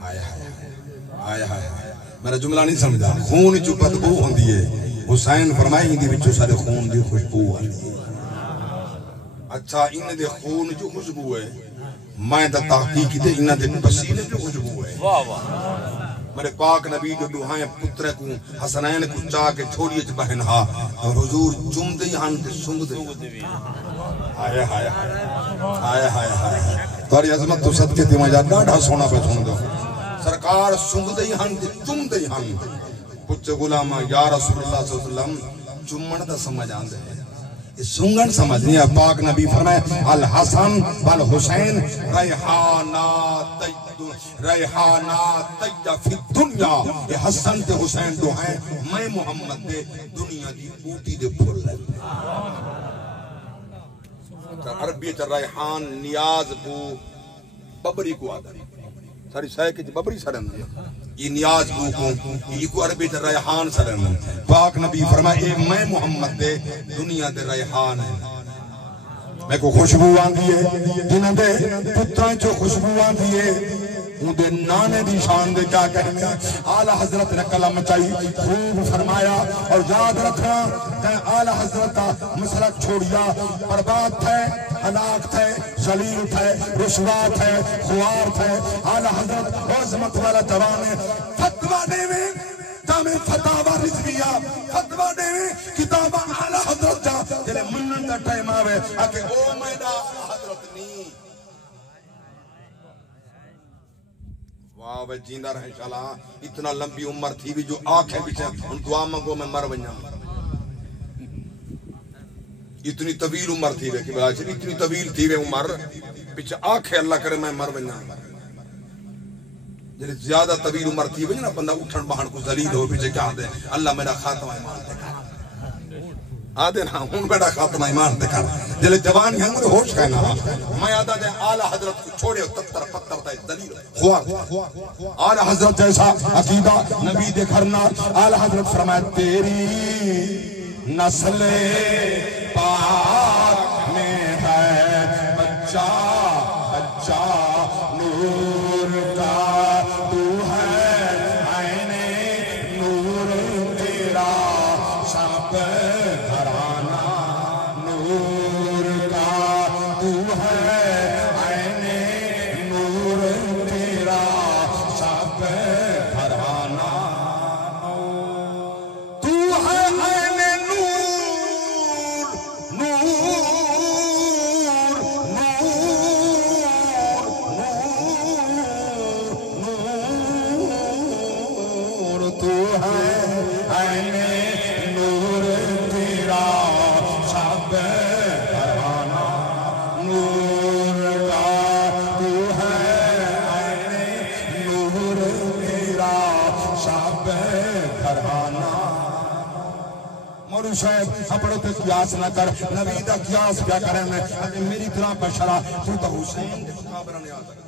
ہائے ہائے ہائے میرا جملہ نہیں سمجھا خون جو بدبو ہوندی ہے حسین فرمائے ان دی وچوں سارے خون دی خوشبو آندی ہے اچھا ان دے خون جو خوشبو ہے میں دا تحقیق دے ان دے پسینے جو خوشبو ہے میرے پاک نبی جو دوہائیں پترے کو حسنین کو چاہ کے چھوڑی اچ بہن ہا اور حضور جم دے ہاں تے سنگ دے ہائے ہائے ہائے ہائے ہائے تاری عظمت تو صدقے تے مجھا ڈاڑھا سونا پہ سن دو سرکار سنگ دے ہاں تے جم دے ہاں پچھ غلامہ یا رسول اللہ صلی اللہ علیہ وسلم جمن دا سمجھ آن دے سنگن سمجھنی ہے پاک نبی فرمائے الحسن والحسین ریحانات فی الدنیا یہ حسن تے حسین دو ہیں میں محمد دے دنیا دی بوٹی دے پھول لے عربی چا ریحان نیاز بو ببری کو آدھا ساری سائے کے ببری سرن یہ نیاز بو کو یہ کو عربی چا ریحان سرن پاک نبی فرمائے اے میں محمد دے دنیا دے ریحان ہے میں کو خوشبو آندھی ہے جنہاں دے پترائیں چو خوشبو آندھی ہے ان دے نانے دی شان دے کیا کہیں گے آلہ حضرت نے کلم چاہی خوب فرمایا اور یاد رکھنا کہ آلہ حضرت مسلک چھوڑیا برباد تھے ہلاک تھے ذلیل تھے رسوا تھے خوار تھے آلہ حضرت عظمت والا جوان فتوہ دے میں جامع فتاوہ رضویہ فتوہ دے میں کتابہ آلہ حضرت جا جلے منن دا ٹائم آوے آکے او میڈا حضرت نہیں واہ جیندہ رہے انشاءاللہ اتنا لمبی عمر تھی بھی جو آنکھیں پیچھے ان دعا مانگو میں مر بنیا اتنی طویل عمر تھی بھی کہ اتنی طویل تھی بھی عمر پیچھے آنکھیں اللہ کرے میں مر بنیا جنہیں زیادہ طویل عمر تھی بھی نا بندہ اٹھن بہن کو ذلیل ہو پیچھے کیا دے اللہ میرا خاتمہ ایمان دے کر آدھے نا ہون میرا خاتمہ ایمان دے کر جلے جوان ہیں مجھے ہوش کہنا میں آدھا دے آلہ حضرت کو چھوڑے تتر پتر تا ذلیل خوار آلہ حضرت جیسا عقیدہ نبی دے گھرنا آلہ حضرت فرمائے تیری نسل پاک میں ہے بچہ بچہ نور کا تو ہے عین نور تیرا سب گھرانہ نور کا تو ہے عین نور تیرا سب گھرانہ تو ہے عین صاحب اپنے تے قیاس نہ کر نبی دا قیاس کیا کریں میں اگر میری طرح بشرا تو تا حسین دے مقابلہ نہیں آ سکتا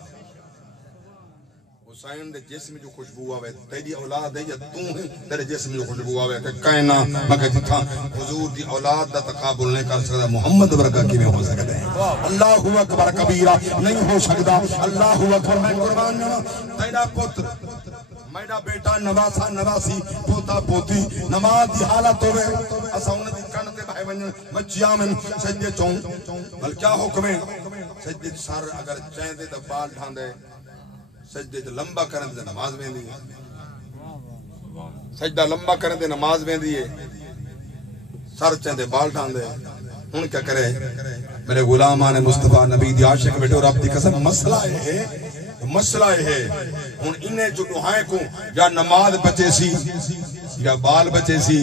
حسین دے جسم جو خوشبو آوے تیری اولاد ہے یا تو ہیں تیرے جسم جو خوشبو آوے کہ کائنا مگر جتھا حضور دی اولاد دا تقابل نہیں کر سکتا محمد ورگا کی میں ہو سکتا ہے اللہ اکبر کبیرہ نہیں ہو سکتا اللہ اکبر میں قربان جانا تیرا پتر میرا بیٹا نواسا نواسی پوتا پوتی نماز دی حالت ہوئے اسا انہیں دی کنتے بھائی بنجن بچیاں من سجدے چون بل کیا حکم ہے سجدے سر اگر چین دے تو بال ڈھان دے سجدے تو لمبا کرن دے نماز میں دی سجدہ لمبا کرن دے نماز میں دی سر چین دے بال ڈھان دے ان کیا کرے میرے غلامان مصطفیٰ نبی دی عاشق بیٹے اور آپ دی قسم مسئلہ ہے ان انہیں جو دعائیں کو یا نماز بچے سی یا بال بچے سی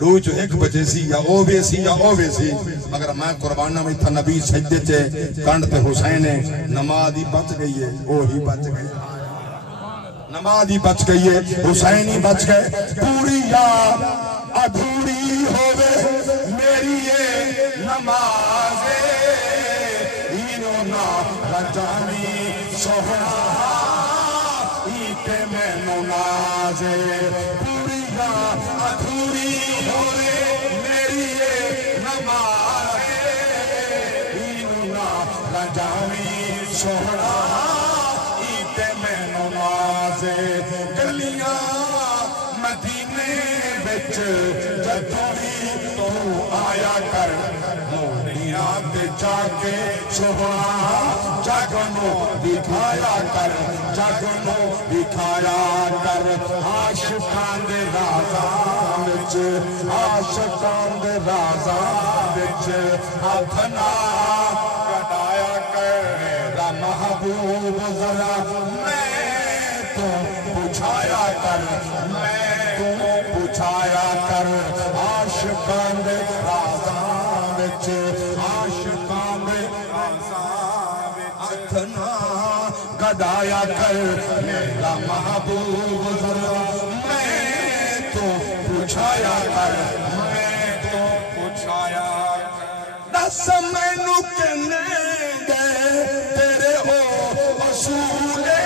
دو جو ایک بچے سی یا او بے سی یا او بے سی مگر میں قربانہ میں تھا نبی سجدے چے کانڈ تے حسین نماز ہی بچ گئی ہے او ہی بچ گئی نماز ہی بچ گئی ہے حسین ہی بچ گئے پوری یا ادھوری ہوئے میری یہ نماز اینو نا رجانی سوہنا ایتے میں نازے پوری یا ادھوری سونا عید مینوں نازے گلیاں مدینے وچ جدوں بھی تو آیا کر موڑیاں تے جا کے سونا جگ نوں دکھایا کر جگ نوں دکھایا کر عاشقاں دے رازاں وچ عاشقاں دے رازاں وچ ہتھ نہ کٹایا کر میرا محبوب ذرا میں تو پوچھایا کر میں تو پوچھایا کر عاشقاں دے رازاں وچ عاشقاں دے رازاں وچ ہتھ نہ گڈایا کر میرا محبوب ذرا میں تو پوچھایا کر میں تو پوچھایا دس مینوں کہنے گئے تیرے او اصولے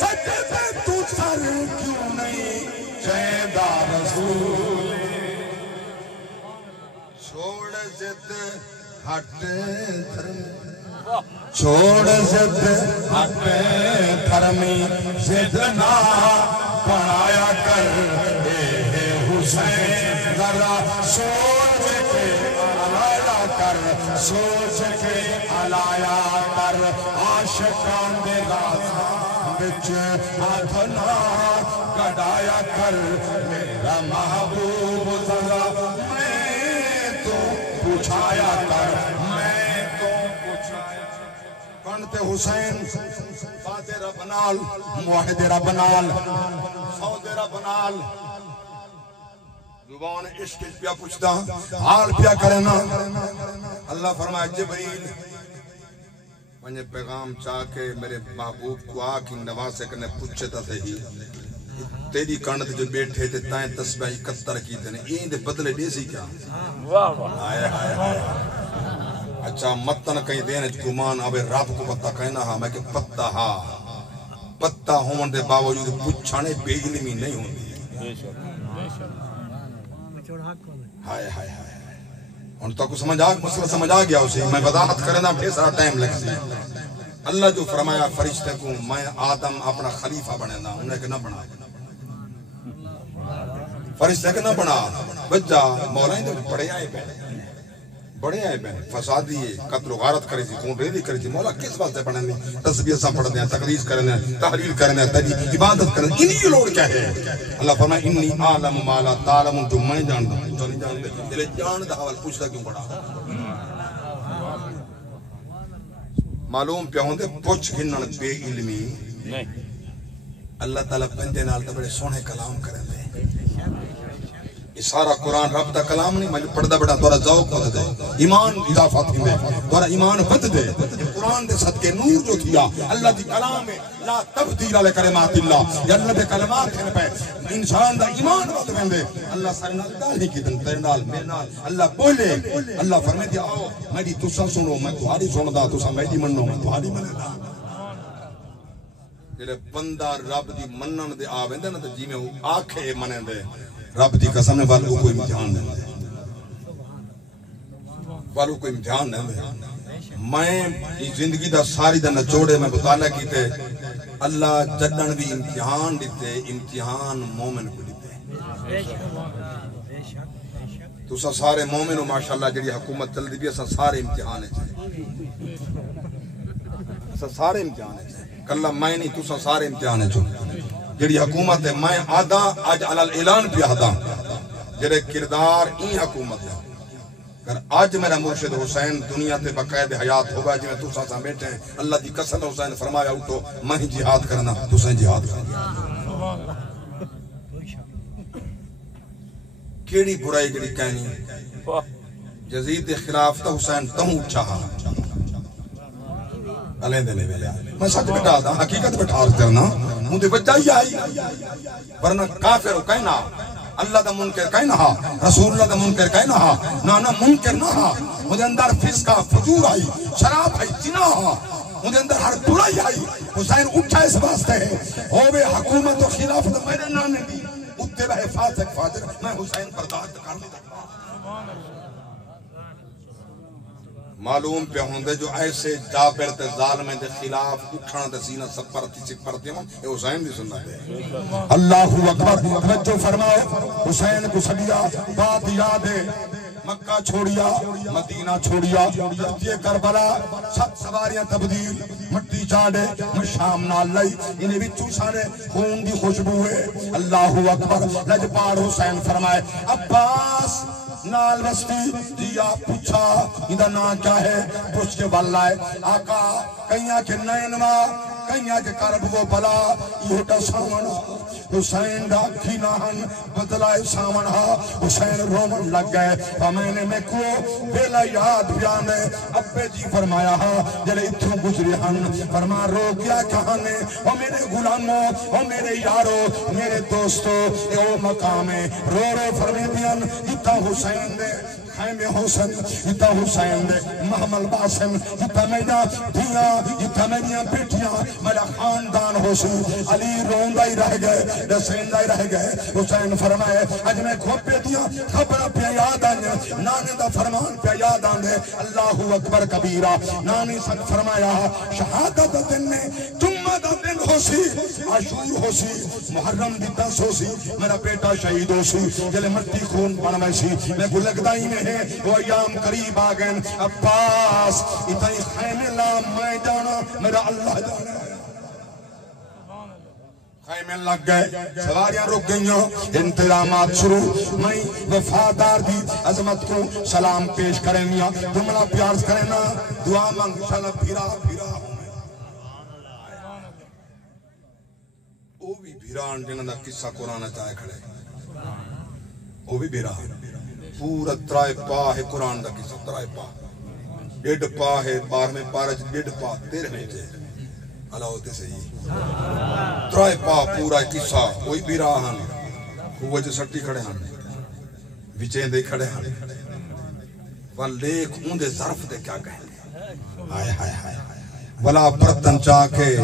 سجدے تو سر کیوں نہیں چہندہ رسول چھوڑ زد ہٹ دھرم چھوڑ زد ہٹ دھرمی زد نہ بنایا کر اے حسین ذرا سوچ کے علایا کر سوچ کے علایا کر عاشقاں دے رازاں وچ ہتھ نہ گڈایا کر میرا محبوب ذرا میں تو پوچھایا کر میں تو پوچھایا پڑھتے حسین فاتح رب نال موحد رب نال سعود رب نال زبان عشق پیا پوچھتا حال پیا کرنا اللہ فرمائے جبریل مجھے پیغام چاہ کے میرے محبوب کو آکھ نواسے کرنے پوچھے تا تھی تیری کانت جو بیٹھے تھے تائیں تسبیح 71 کی تنے این دے بدلے دیسی کیا آئے آئے آئے اچھا متن کہیں دینے گمان ابے رب کو پتہ کہنا ہاں میں کہ پتہ ہاں پتہ ہون دے باوجود پوچھانے بے علمی نہیں ہوندی ہائے ہائے ہائے ان تو کو مسئلہ سمجھ آ گیا اسے میں وضاحت کرنا پھر سارا ٹائم لگتا ہے اللہ جو فرمایا فرشتے کو میں آدم اپنا خلیفہ بنینا انہیں کہ نہ بنا فرشتے کہ نہ بنا بچہ مولائیں دے بڑے آئے بہن فسادی قتل و غارت کری تھی کون ریدی کری تھی مولا کس واسطے پڑھنے دیں تسبیح سا پڑھ دیں تقریز کرنے تحلیل کرنے تجھے عبادت کرنے انہی لوڑ کیا ہے اللہ فرمائے انی عالم مالا تعلم جو میں جان دوں تو نہیں جان دے جلے جان دا حوال پوچھتا کیوں پڑھا معلوم پہ ہوں دے پوچھ گھنن بے علمی اللہ تعالیٰ بندے نال تے بڑے سونے کلام کریں دے یہ سارا قرآن رب دا کلام نہیں میں پڑھدا بڑا دورا ذوق ود دے ایمان اضافہ تھی دے دورا ایمان ود دے یہ قرآن دے صدقے نور جو تھیا اللہ دی کلام ہے لا تبدیل علی کلمات اللہ یا اللہ دے کلمات ہیں پہ انسان دا ایمان ود ویندے اللہ سارے نال گل ہی کیتن تیرے نال میرے نال اللہ بولے اللہ فرمائے دی آؤ میری تساں سنو میں تہاڈی سندا تساں میری منو میں تہاڈی مندا جڑے بندہ رب دی منن دے آویندے نا تے جویں او آکھے منندے رب دی قسم نے والوں کو امتحان دے والوں کو امتحان دے میں زندگی دا ساری دا نچوڑے میں مطالعہ کیتے اللہ جدن بھی امتحان دیتے امتحان مومن کو دیتے تو سا سارے مومن ہو ماشاءاللہ جڑی حکومت چل دی بھی سا سارے امتحان ہے سا سارے امتحان ہے کلہ میں نہیں تو سا سارے امتحان ہے جڑی حکومت ہے میں آدھا آج علال اعلان پہ آدھا جڑے کردار این حکومت ہے اگر آج میرا مرشد حسین دنیا تے بقید حیات ہوگا جی میں تو سا بیٹھے ہیں اللہ دی قسم حسین فرمایا اٹھو میں ہی جہاد کرنا تو سا جہاد کرنا کیڑی برائی جڑی کہنی جزید کے خلاف تا حسین تم چاہا علیہ دلے ویلیا میں سچ بٹھا دا حقیقت بٹھا کرنا مجھے وجہ ہی آئی ورنہ کافر ہو کہنا اللہ دا منکر کہنا ہا رسول اللہ دا منکر کہنا ہا نانا منکر نہ ہا مجھے اندر فسقہ فجور آئی شراب آئی زنا ہا مجھے اندر ہر برائی آئی حسین اٹھا اس واسطے ہے ہوئے حکومت و خلافت میرے نانے دی اتنے رہے فاسق فاجر میں حسین برداشت کرنے تک معلوم پہ ہوندے جو ایسے جابر تے ظالمیں دے خلاف اٹھان دے سینہ سپر دیوں اے حسین دی سنت ہے اللہ اکبر توجہ فرماؤ حسین کو سدیا بات یاد ہے مکہ چھوڑیا مدینہ چھوڑیا یہ کربلا سب سواریاں تبدیل مٹی چاڑے میں شام نال لئی انہیں بھی چوسانے خون دی خوشبو ہے اللہ اکبر لجپاڑ حسین فرمائے عباس نال وستی دیا پوچھا اندھا نا کیا ہے پوچھ کے واللہ آقا کئیاں کے نینوا کئیاں کے کرب و بلا یہ ڈا سامنا حسین ڈا کھیناہن بدلائے سامنا حسین رومن لگ گئے فمین میں کو بیلا یاد بیانے ابے جی فرمایا جلے اتھوں گزری ہن فرما رو کیا کہانے او میرے غلاموں او میرے یاروں میرے دوستوں اے او مقامے رو رو فرمی دیان اتا حسین دے خیمے حسن اتا حسین دے محمل باسم اتا مینا دھیاں اتا مینا بیٹیاں میرا خاندان حسین علی روندہ ہی رہ گئے رسیندہ ہی رہ گئے حسین فرمائے اج میں کھوپ پہ دیا خبرہ پہ یاد آنے نانے دا فرمان پہ یاد آنے اللہ اکبر کبیرہ نانی سن فرمایا شہادت دن میں جمعہ دا دن ہو سی عاشور ہو سی محرم دی 10 ہو سی میرا بیٹا شہید ہو سی جلے مٹی خون پڑھنے سی میں بلگدائی میں ہے وہ ایام قریب آگئن عباس اتنی خیمے لا میں جانا میرا اللہ جانا خیمے لگ گئے سواریاں رک گئیوں انتظامات شروع میں وفادار دی عظمت کو سلام پیش کریں گیا جملہ پیار کریں نا دعا مانگ انشاءاللہ پھرا پھرا ہوں وہ بھی بھیران جنہاں دا قصہ قرآن چاہے کھڑے وہ بھی بھیران پورا ترائے پا ہے قرآن دا قصہ ترائے پا ڈیڑھ پا ہے 12ویں پارج ڈیڑھ پا 13ویں جے اللہ ہوتے سے ہی ترائے پا پورا قصہ کوئی بھی راہن وہ جو سٹی کھڑے ہن بچین دے کھڑے ہن وال لیک اون دے ظرف دے کیا کہیں ہائے ہائے ہائے ولا برتن چاہ کے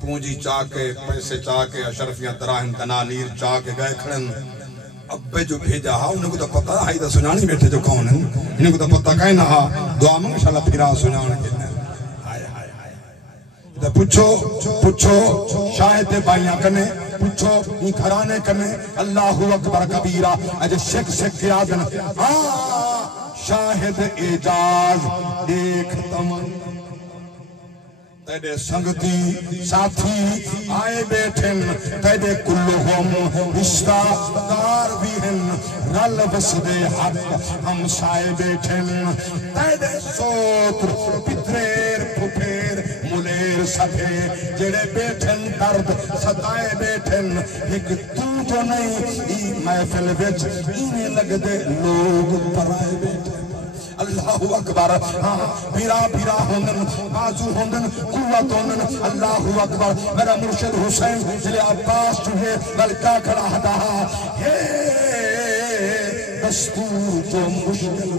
پونجی چاہ کے پیسے چاہ کے اشرفیاں دراہم دنانیر چاہ کے گئے کھڑن ابے جو بھیجا ہاں انہیں کو تو پتہ ہائی دا سنانی بیٹھے جو کون ہیں انہیں کو تو پتہ کہیں نہ ہاں دعا مانگ انشاءاللہ پھرا سنان کے دا پچھو شاہد بائیاں کنے پچھو یہ گھرانے کنے اللہ اکبر کبیرہ اج سکھ سکھ کے آدن شاہد اعجاز ایک تمن تیرے سنگتی ساتھی آئے بیٹھن تیرے کلہم رشتہ دار بھی ہیں رل بسدے حق ہم سائے بیٹھن تیرے سوتر پتریر پھپیر ملیر سکھے جڑے بیٹھن درد ستائے بیٹھن ایک تو جو نہیں ای محفل وچ اینے لگ دے لوگ پرائے بیٹھن اللہ اکبر بھیرا بھیرا ہوندن بازو ہوندن قوت ہوندن اللہ اکبر میرا مرشد حسین جلے عباس چوہے بلکہ کھڑا ہدا ہے دستور جو مشکل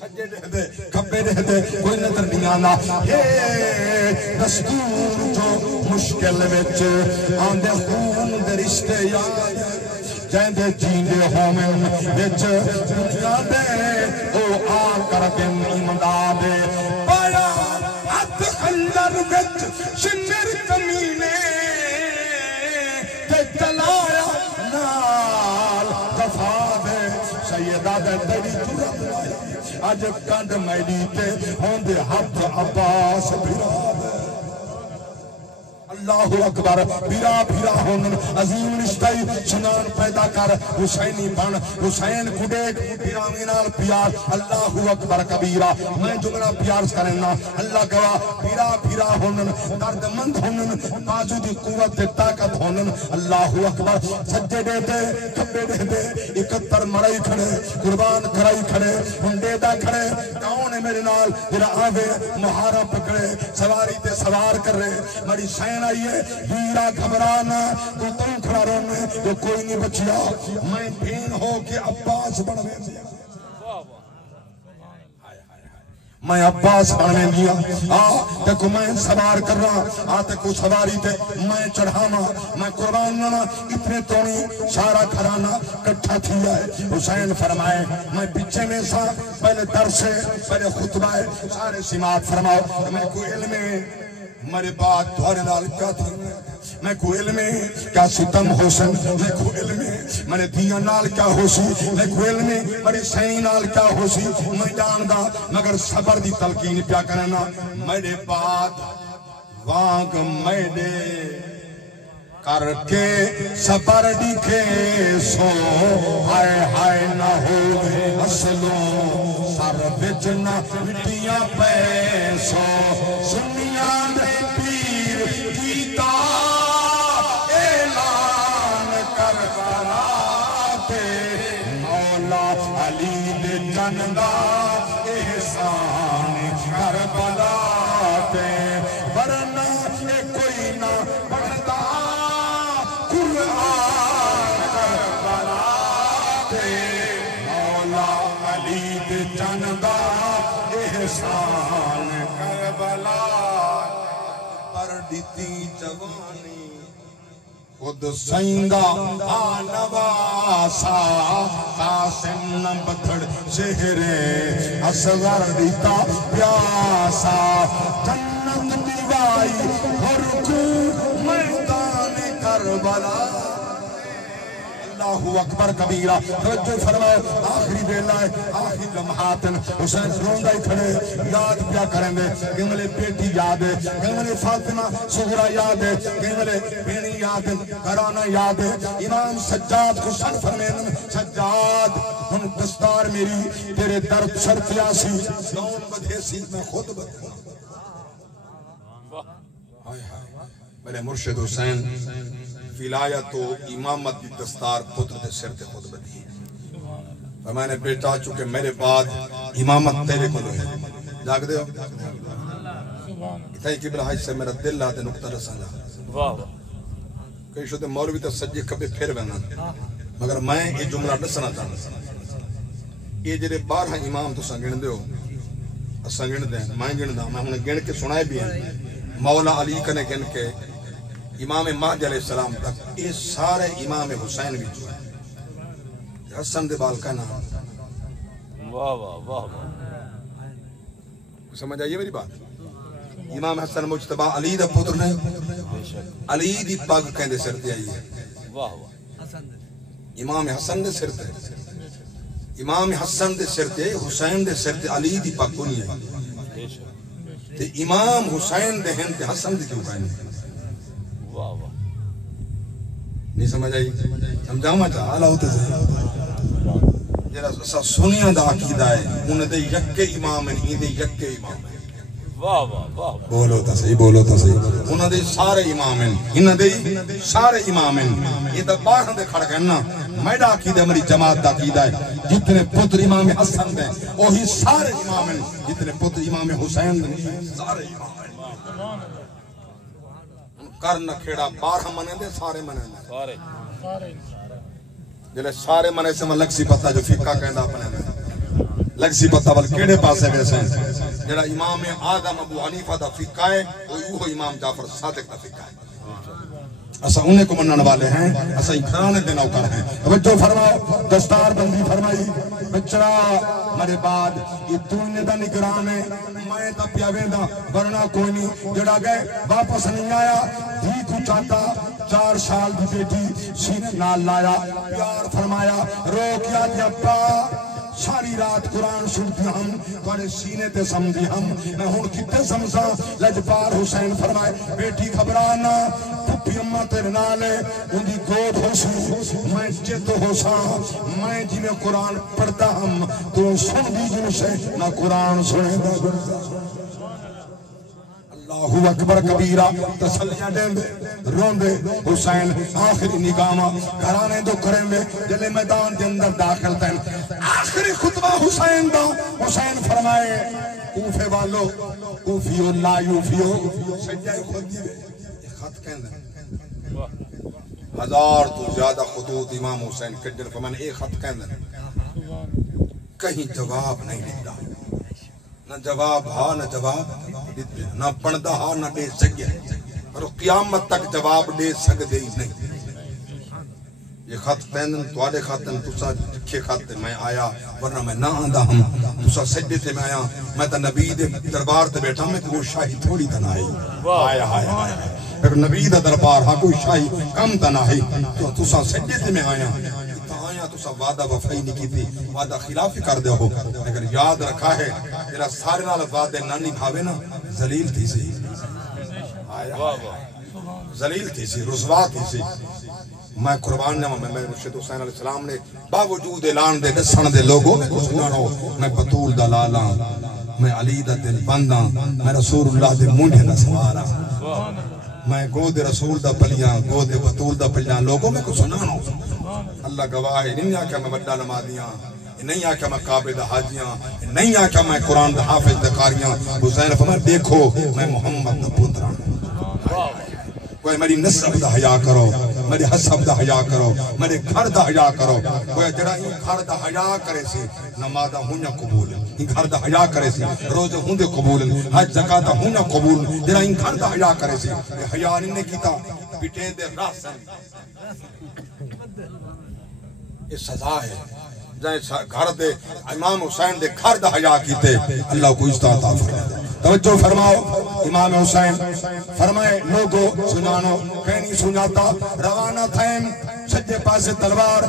سجے رہ دے کبے رہ دے کوئی نظر نہیں آنا ہے دستور جو مشکل وچ آندے خون دے رشتے یاد جائندے جیندے ہومن وچ جاندے او آ کر دن ایماندار پایا ہاتھ خنجر وچ شمر کمینے تے چلایا نال دفا دے سیدہ دے تیری جرت اج کنڈ میڈی تے ہوندے ہاتھ عباس بھرا دے اللہ اکبر بھیرا بھیرا ہونن عظیم رشتائی سنان پیدا کر حسینی بن حسین کڈیک بھیرا مینال پیار اللہ اکبر کبیرہ میں جملہ پیار کرنا اللہ گواہ بھیرا بھیرا ہونن درد مند ہونن بازو دی قوت طاقت ہونن اللہ اکبر سجے دے دے کبے دے دے 71 مرائی کھڑے قربان کرائی کھڑے ہنڈے دا کھڑے کون ہے میرے نال جرا آوے مہارا پکڑے سواری تے سوار کر رہے مری سین آئیے ویرا گھبرانا تو تم کھڑا رونے تو کوئی نہیں بچیا میں بین ہو کے عباس بڑھوے دیا میں عباس بننے دیا تے کو میں سوار کر رہا تے کو سواری تے میں چڑھاما میں قربان نہ اتنے تونی سارا گھرانہ کٹھا تھیا ہے حسین فرمائے میں پیچھے میں سا پہلے در سے پہلے خطبہ ہے سارے سماعت فرماؤ میں کوئی علم ہے میرے بات دوارے لال کیا تھی میں کو علم ہے کیا ستم حسن میں کو علم ہے میرے دیا نال کیا ہو سی میں کو علم ہے میرے سینی نال کیا ہو سی میں جاندہ مگر صبر دی تلقین پیا کرنا میرے بات وانگ میرے کر کے صبر دیکھے سو ہائے ہائے نہ ہو اصلوں سر بچنا مٹیاں پیسو سنیاں دے پیر کیتا اعلان کربلا تے مولا علی دے جندا احسان کربلا تے ورنہ کوئی نہ پڑھتا قرآن کربلا تے مولا علی دے جندا احسان کربلا پر دیتی جوانی خود سینگا آنواسا قاسم نبتھڑ شہرے اصغر دیتا پیاسا جنت دیوائی ہرکو میدان کربلا اللہ اکبر کبیرہ توجہ فرمائے آخری بیلہ ہے آخری لمحاتن حسین روندہ ہی کھڑے یاد کیا کریں دے کہ ملے بیٹی یاد ہے کہ ملے فاطمہ صغرہ یاد ہے کہ ملے بینی یاد ہے گھرانہ یاد ہے امام سجاد کو سن فرمین سجاد ان دستار میری تیرے درد سر پیاسی دون بدھے سی میں خود بدھے میرے مرشد حسین ولایت و امامت دی دستار پتر دے سر تے خود بدھی اور میں نے بیٹا چونکہ میرے بعد امامت تیرے کو ہے جاگ دے ہو اتھائی قبلہ حج سے میرا دل آتے نکتہ رسالا کئی شدہ مولوی تے سجے کبھی پھر بہنا مگر میں یہ جملہ نسنا چاہتا یہ جرے 12 امام تو سنگن دے ہو سنگن دے میں گن دا میں انہیں گن کے سنائے بھی ہیں مولا علی کنے گن کے امام مہدی علیہ السلام تک یہ سارے امام حسین بھی جو ہے حسن دے بال کا نام واہ واہ واہ سمجھ آئیے میری بات امام حسن مجتبہ علی دا پتر نے علی دی پاک کہندے سر دے آئیے واہ واہ امام حسن دے سر دے امام حسن دے سر دے حسین دے سر دے علی دی پاک کو نہیں آئی تے امام حسین دے ہن تے حسن دے کیوں کہنے واہ واہ نہیں سمجھ آئی سمجھاؤں میں چاہا اللہ ہوتے سے جیرا سنیاں دا عقیدہ ہے انہیں دے یک امام ہیں ہی دے یک امام ہیں واہ واہ واہ بولو تا صحیح انہیں دے سارے امام ہیں انہیں دے سارے امام ہیں یہ تا باہر دے کھڑ گئے نا میڈا عقیدہ میری جماعت دا عقیدہ ہے جتنے پتر امام حسن دے وہی سارے امام ہیں جتنے پتر امام حسین دے سارے امام ہیں کرن کھیڑا 12 منے دے سارے منے دے سارے جلے سارے منے سے میں لگ سی پتہ جو فقہ کہندہ اپنے میں لگ سی پتہ بل کیڑے پاسے ویسے ہیں جلے امام آدم ابو حنیفہ دا فقہ ہے وہ امام جعفر صادق دا فقہ ہے اسا انہیں کو منن والے ہیں اسا ہی گھرانے دے نوکر ہیں توجہ فرماؤ دستار بندی فرمائی بچڑا میرے بعد یہ دونے دا نگران ہے میں تا پیاویں دا ورنہ کوئی نہیں جڑا گئے واپس نہیں آیا دھی کو چاہتا 4 سال دی بیٹی سینے نال لایا پیار فرمایا رو کیا دیا پا ساری رات قرآن سنتی ہم توڑے سینے تے سمجھی ہم میں ہون کتے سمجھا لجبار حسین فرمائے بیٹی گھبرانا پھپی اممہ تیرے نالے ان دی گود ہو سی میں جد ہو سا میں جی میں قرآن پڑھتا ہم تو سن دی جن سے نہ قرآن سنے دا گرتا اللہ اکبر کبیرہ تسلیہ دیں دے رون دے حسین آخری نگامہ گھرانے دو کریں دے جلے میدان دے اندر داخل دیں آخری خطبہ حسین دا حسین فرمائے کوفے والو کوفیو لا یوفیو سجائی خود دیوے یہ خط کہیں دیں 1000 تو زیادہ خطوط امام حسین کجر فرمائے ایک خط کہیں دیں کہیں جواب نہیں لکھتا نہ جواب ہا نہ جواب دیتے نہ پڑھدا ہا نہ دے سکے اور قیامت تک جواب دے سکدے ہی نہیں یہ خط پہنن توڑے خطن تسا لکھے خط میں آیا ورنہ میں نہ آندا ہم تسا سجدے تے میں آیا میں تا نبی دے دربار تے بیٹھا میں کوئی شاہی تھوڑی تے نہ آئی آیا پھر نبی دا دربار ہاں کوئی شاہی کم تے نہ آئی تو تسا سجدے تے میں آیا تسا وعدہ وفائی نہیں کی تھی وعدہ خلافی کر دے ہو لیکن یاد رکھا ہے تیرا سارے نال وعدے نہ نبھاوے نا ذلیل تھی سی ذلیل تھی سی رسوا تھی سی میں قربان نہ میں مرشد حسین علیہ السلام نے باوجود اعلان دے دسن دے لوگوں میں کچھ نہ رہو میں بطول دا لالا میں علی دا دل بنداں میں رسول اللہ دے مونڈے دا سوارا میں گو دے رسول دا پلیاں گو دے بطول دا پلیاں لوگوں میں کچھ نہ رہو اللہ گواہ ہے نہیں آکھا میں بڑا نمازیاں نہیں آکھا میں قابل دا حاجیاں نہیں آکھا میں قرآن دا حافظ دا قاریاں حسین فرمایا دیکھو میں محمد دا پتراں کوئی میری نسب دا حیا کرو میری حسب دا حیا کرو میرے گھر دا حیا کرو کوئی جڑا ہی گھر دا حیا کرے سی نمازہ ہونیا قبول ہی گھر دا حیا کرے سی روز ہوندے قبول حج زکاة دا ہونیا قبول جڑا ہی گھر دا حیا کرے سی حیا نہیں نے کیتا پٹیں دے راسن یہ سزا ہے جائیں گھر دے امام حسین دے گھر دا حیا کیتے اللہ کو عزت عطا فرمائے توجہ فرماؤ امام حسین فرمائے لوگو سنانو کہیں سناتا روانہ تھیں سجے پاسے تلوار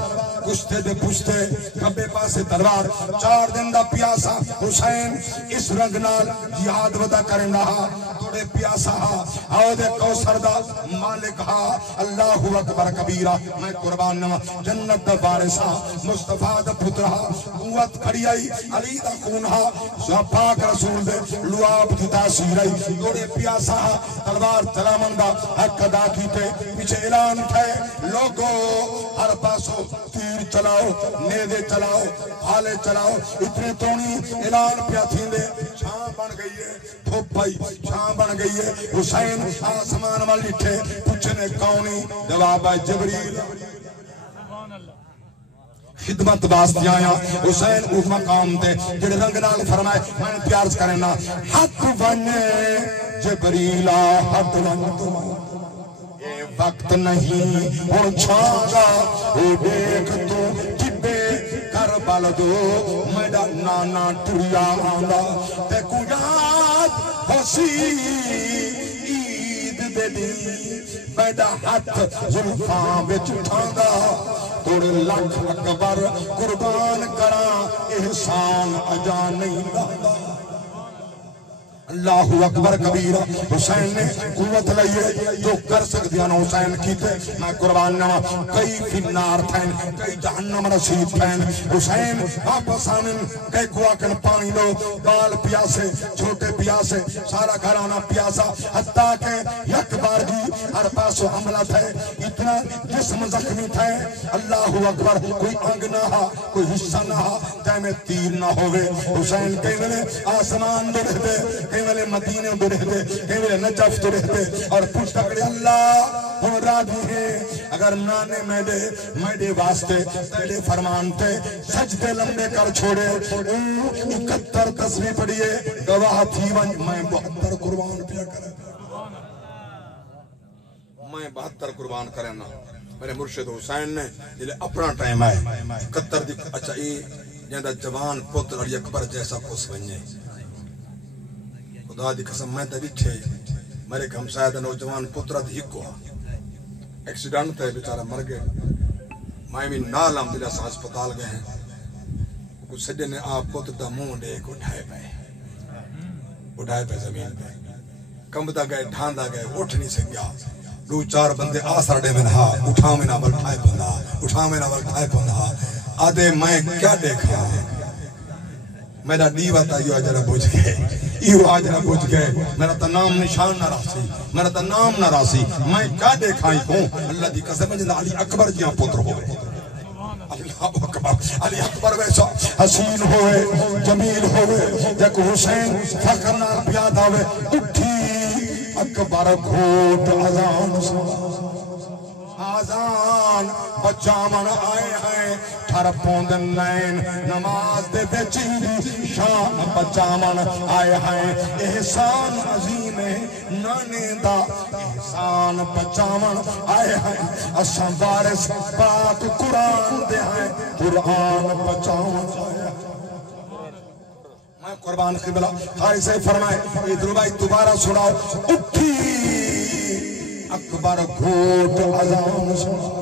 کشتے دے پشتے کبے پاسے تلوار 4 دن دا پیاسا حسین اس رنگ نال جہاد ودا کریں رہا توڑے پیاسا ہا آؤ دے کوثر دا مالک ہا اللہ اکبر کبیرہ میں قربان نما جنت دا وارثا مصطفیٰ دا پترہ قوت کھڑی آئی علی دا خون ہا پاک رسول دے لعاب دی تاثیر آئی توڑے پیاسا ہا تلوار چلامندہ حق ادا کیتے پیچھے اعلان تھے لوگو ہر پاسو تیر چلاؤ نیدے چلاؤ حالے چلاؤ اتنے تونی اعلان پیا تھیں دے چھان بن گئی ہے دھوپ بھائی چھان بن گئی ہے حسین آسمان والی تھے پوچھنے کونی جواب ہے جبریل خدمت واسطے آیا حسین اس مقام تے جڑے رنگ نال فرمائے میں نے پیار کرنا حق بنے جبریلا حق بنے وقت نہیں اور چھانگا اے دیکھ تو جبے کربل دو میڈا نانا ٹریا آنگا تے کو یاد حسی عید دے دی میڈا ہاتھ زلفاں بچ ٹھانگا توڑ لکھ اکبر قربان کرا احسان اجا نہیں رہا اللہ اکبر کبیرہ حسین نے قوت لئیے جو کر سکتی ہیں حسین کیتے میں قربان نما کئی فنار تھین کئی جہنم رسید تھین حسین واپس آمن کئی کواکن پانی لو بال پیاسے چھوٹے پیاسے سارا گھرانا پیاسا حتیٰ کہ یک بار بھی ہر پاسو حملہ تھے اتنا جسم زخمی تھے اللہ اکبر کوئی انگ نہ ہا کوئی حصہ نہ ہا تے میں تیر نہ ہوئے حسین کئی ملے آسمان دے رہتے کئی ملے مدینے دے رہتے کئی ملے نجف دے رہتے اور پوچھ تکڑے اللہ ہم راضی ہیں اگر نانے میڈے واسطے تیرے فرمان تے سجدے لمبے کر چھوڑے 71 تصویر پڑھئے گواہ تھی ون میں 72 قربان پیا کرے میں 72 قربان کرے نا میرے مرشد حسین نے جلے اپنا ٹائم آئے 71 دی اچھا یہ جیندہ جوان پتر علی اکبر جیسا کس بنجے خدا دی قسم میں تے بیٹھے میرے ہمسایہ دا نوجوان پتر دی ہکو ایکسیڈنٹ تے بیچارہ مر گئے میں بھی نال الحمدللہ سے ہسپتال گئے ہیں کچھ سجے نے آپ پتر دا منہ دیکھ اٹھائے پہ زمین پہ کمبدا گئے ڈھاندا گئے اٹھ نہیں سکیا 2-4 بندے آسرڈے میں نہا اٹھا میں نہ بلٹھائے پندہ اٹھا میں نہ بلٹھائے پندہ آدھے میں کیا دیکھا میرا دیوہ تا یہ آجرہ بوجھ گئے یہ آجرہ بوجھ گئے میرا تا نام نشان نہ راسی میرا تا نام نہ راسی میں کیا دیکھا ہی ہوں اللہ دی قسم جنہ علی اکبر جیاں پتر ہوئے اللہ اکبر علی اکبر ویسا حسین ہوئے جمیل ہوئے جک حسین فخر نال پیاد آوے اٹھی اکبر گھوٹ آزان بچاون آئے ہیں تھر پوندن نین نماز دے بچی شان بچاون آئے ہیں احسان عظیم نانے دا احسان بچاون آئے ہیں اساں وارث پاک قرآن دے ہیں قرآن بچاون آئے ہیں میں قربان قبلہ قاری سے فرمائے ادھر بھائی دوبارہ سناؤ اٹھی اکبر گھوٹ اذان سنا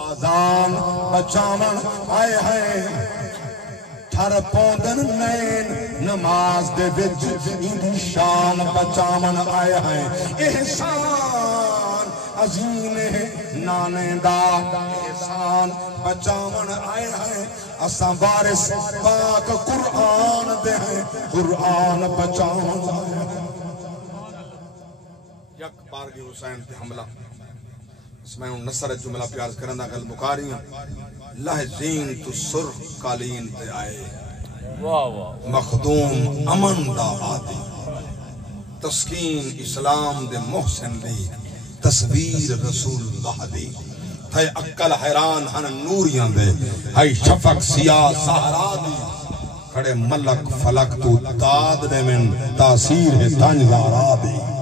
آذان بچاون آئے ہیں تھر پوندن نین نماز دے وچ ان شان بچاون آئے ہیں احسان عظیم نانے دا احسان بچاون آئے ہیں اساں وارث پاک قرآن دے ہیں قرآن بچاون آئے ہیں یک بارگی حسین تے حملہ اس میں نصر جملہ پیار کرندہ گل مکاریاں لہجین تو سرخ قالین تے آئے مخدوم امن دا آدی تسکین اسلام دے محسن دی تصویر رسول اللہ دی تھے اکل حیران ہن نوریاں دے ہائی شفق سیاہ سہرا دی کھڑے ملک فلک تو داد دے من تاثیر ہے تنجارا دی